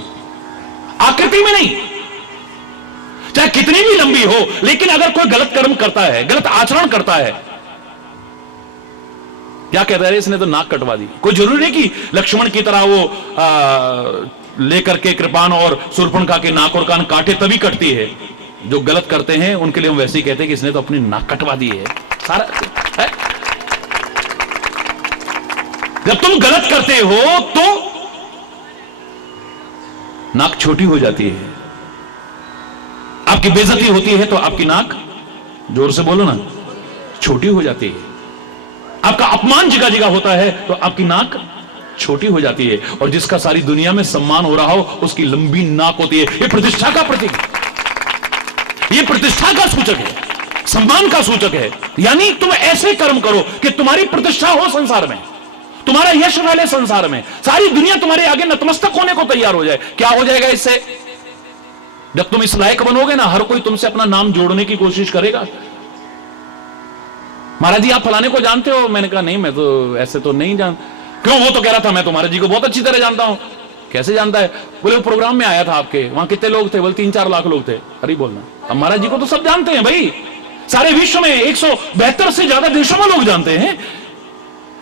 आकृति में नहीं, चाहे कितनी भी लंबी हो, लेकिन अगर कोई गलत कर्म करता है, गलत आचरण करता है, क्या कहता है, इसने तो नाक कटवा दी। कोई जरूरी नहीं कि लक्ष्मण की तरह वो लेकर के कृपाण और शूर्पणखा के नाक और कान काटे तभी कटती है। जो गलत करते हैं उनके लिए हम वैसे ही कहते हैं कि इसने तो अपनी नाक कटवा दी है। सारा है? जब तुम गलत करते हो तो नाक छोटी हो जाती है, आपकी बेइज्जती होती है तो आपकी नाक, जोर से बोलो ना, छोटी हो जाती है। आपका अपमान जगह जगह होता है तो आपकी नाक छोटी हो जाती है। और जिसका सारी दुनिया में सम्मान हो रहा हो उसकी लंबी नाक होती है। यह प्रतिष्ठा का प्रतीक, यह प्रतिष्ठा का सूचक है, सम्मान का सूचक है। यानी तुम ऐसे कर्म करो कि तुम्हारी प्रतिष्ठा हो संसार में, तुम्हारा यश फैले संसार में, सारी दुनिया तुम्हारे आगे नतमस्तक होने को तैयार हो जाए। क्या हो जाएगा इससे, जब तुम इस लायक बनोगे ना, हर कोई तुमसे अपना नाम जोड़ने की कोशिश करेगा। महाराज जी आप फलाने को जानते हो? मैंने कहा नहीं, मैं तो ऐसे तो नहीं जान। क्यों? वो तो कह रहा था मैं तो महाराज जी को बहुत अच्छी तरह जानता हूं। कैसे जानता है? बोले वो प्रोग्राम में आया था आपके, वहां कितने लोग थे? बोले 3-4 लाख लोग थे। अरे बोलना, अब महाराज जी को तो सब जानते हैं भाई, सारे विश्व में 172 से ज्यादा देशों में लोग जानते हैं,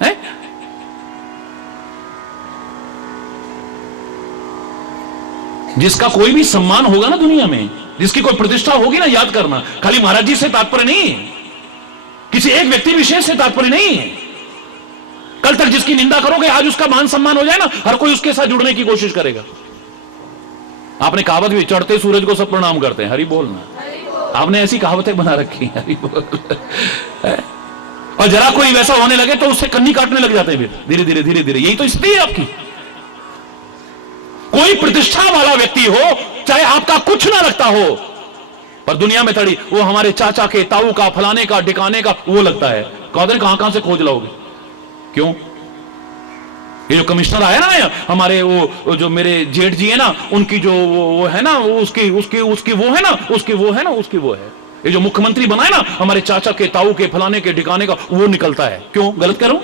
हैं? जिसका कोई भी सम्मान होगा ना दुनिया में, जिसकी कोई प्रतिष्ठा होगी ना, याद करना, खाली महाराज जी से तात्पर्य नहीं है, किसी एक व्यक्ति विशेष से तात्पर्य नहीं है। कल तक जिसकी निंदा करोगे, आज उसका मान सम्मान हो जाए ना, हर कोई उसके साथ जुड़ने की कोशिश करेगा। आपने कहावत भी, चढ़ते सूरज को सब प्रणाम करते हैं। हरि बोलना, आपने ऐसी कहावतें बना रखी हैं। हरि बोल। और जरा कोई वैसा होने लगे तो उससे कन्नी काटने लग जाते हैं फिर धीरे धीरे धीरे धीरे। यही तो स्थिति है आपकी। कोई प्रतिष्ठा वाला व्यक्ति हो, चाहे आपका कुछ ना लगता हो, पर दुनिया में थड़ी वो हमारे चाचा के, ताऊ का, फलाने का, ठिकाने का वो लगता है। कहां कहां से खोज लाओगे? क्यों? ये जो कमिश्नर आया ना हमारे, वो जो मेरे जेठ जी है ना, उनकी जो वो है ना, उसकी वो है ना, उसकी वो है ना, उसकी वो है। ये जो मुख्यमंत्री बनाए ना, हमारे चाचा के, ताऊ के, फलाने के, ठिकाने का, वो निकलता है। क्यों? गलत करूं?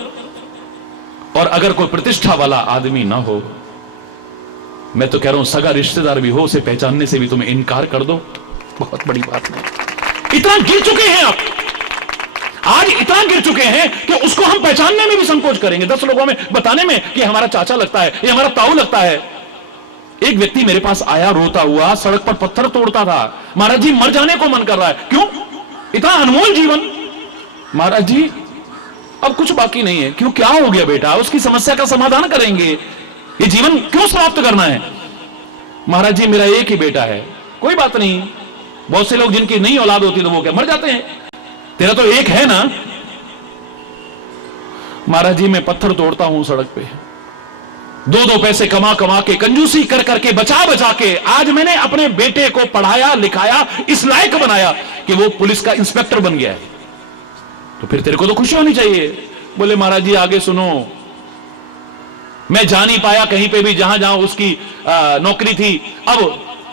और अगर कोई प्रतिष्ठा वाला आदमी ना हो, मैं तो कह रहा हूं सगा रिश्तेदार भी हो, उसे पहचानने से भी तुम्हें इनकार कर दो, बहुत बड़ी बात नहीं। इतना गिर चुके हैं आप, आज इतना गिर चुके हैं कि उसको हम पहचानने में भी संकोच करेंगे, 10 लोगों में बताने में कि हमारा चाचा लगता है, ये हमारा ताऊ लगता है। एक व्यक्ति मेरे पास आया रोता हुआ, सड़क पर पत्थर तोड़ता था। महाराज जी मर जाने को मन कर रहा है। क्यों? इतना अनमोल जीवन। महाराज जी अब कुछ बाकी नहीं है। क्यों? क्या हो गया बेटा? उसकी समस्या का समाधान करेंगे। ये जीवन क्यों समाप्त करना है? महाराज जी मेरा एक ही बेटा है। कोई बात नहीं, बहुत से लोग जिनकी नहीं औलाद होती तो वो क्या मर जाते हैं, तेरा तो एक है ना। महाराज जी मैं पत्थर तोड़ता हूं सड़क पे, 2-2 पैसे कमा कमा के, कंजूसी कर करके, बचा बचा के आज मैंने अपने बेटे को पढ़ाया लिखाया, इस लायक बनाया कि वो पुलिस का इंस्पेक्टर बन गया है। तो फिर तेरे को तो खुशी होनी चाहिए। बोले महाराज जी आगे सुनो, मैं जा नहीं पाया कहीं पे भी, जहां जहां उसकी नौकरी थी, अब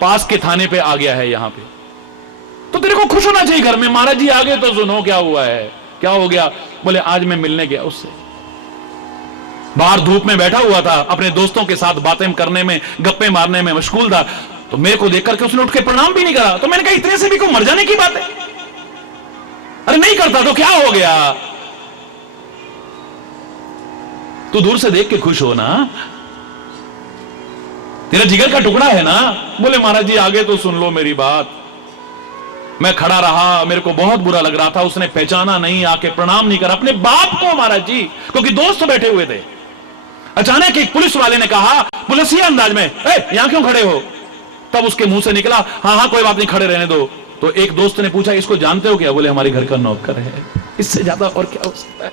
पास के थाने पे आ गया है यहां पे, तो तेरे को खुश होना चाहिए घर में। महाराज जी आगे तो सुनो क्या हुआ है। क्या हो गया? बोले आज मैं मिलने गया उससे, बाहर धूप में बैठा हुआ था, अपने दोस्तों के साथ बातें करने में, गप्पे मारने में मशगूल था, तो मेरे को देख करके उसने उठ के प्रणाम भी नहीं करा। तो मैंने कहा इतने से भी कोई मर जाने की बात है? अरे नहीं करता तो क्या हो गया? तू दूर से देख के खुश हो ना, तेरा जिगर का टुकड़ा है ना। बोले महाराज जी आगे तो सुन लो मेरी बात। मैं खड़ा रहा, मेरे को बहुत बुरा लग रहा था, उसने पहचाना नहीं, आके प्रणाम नहीं करा अपने बाप को महाराज जी, क्योंकि दोस्त बैठे हुए थे। अचानक एक पुलिस वाले ने कहा पुलिसिया अंदाज में, यहां क्यों खड़े हो? तब उसके मुंह से निकला, हाँ हाँ कोई बात नहीं, खड़े रहने दो। तो एक दोस्त ने पूछा इसको जानते हो क्या? बोले हमारे घर का नौकर है। इससे ज्यादा और क्या हो सकता है?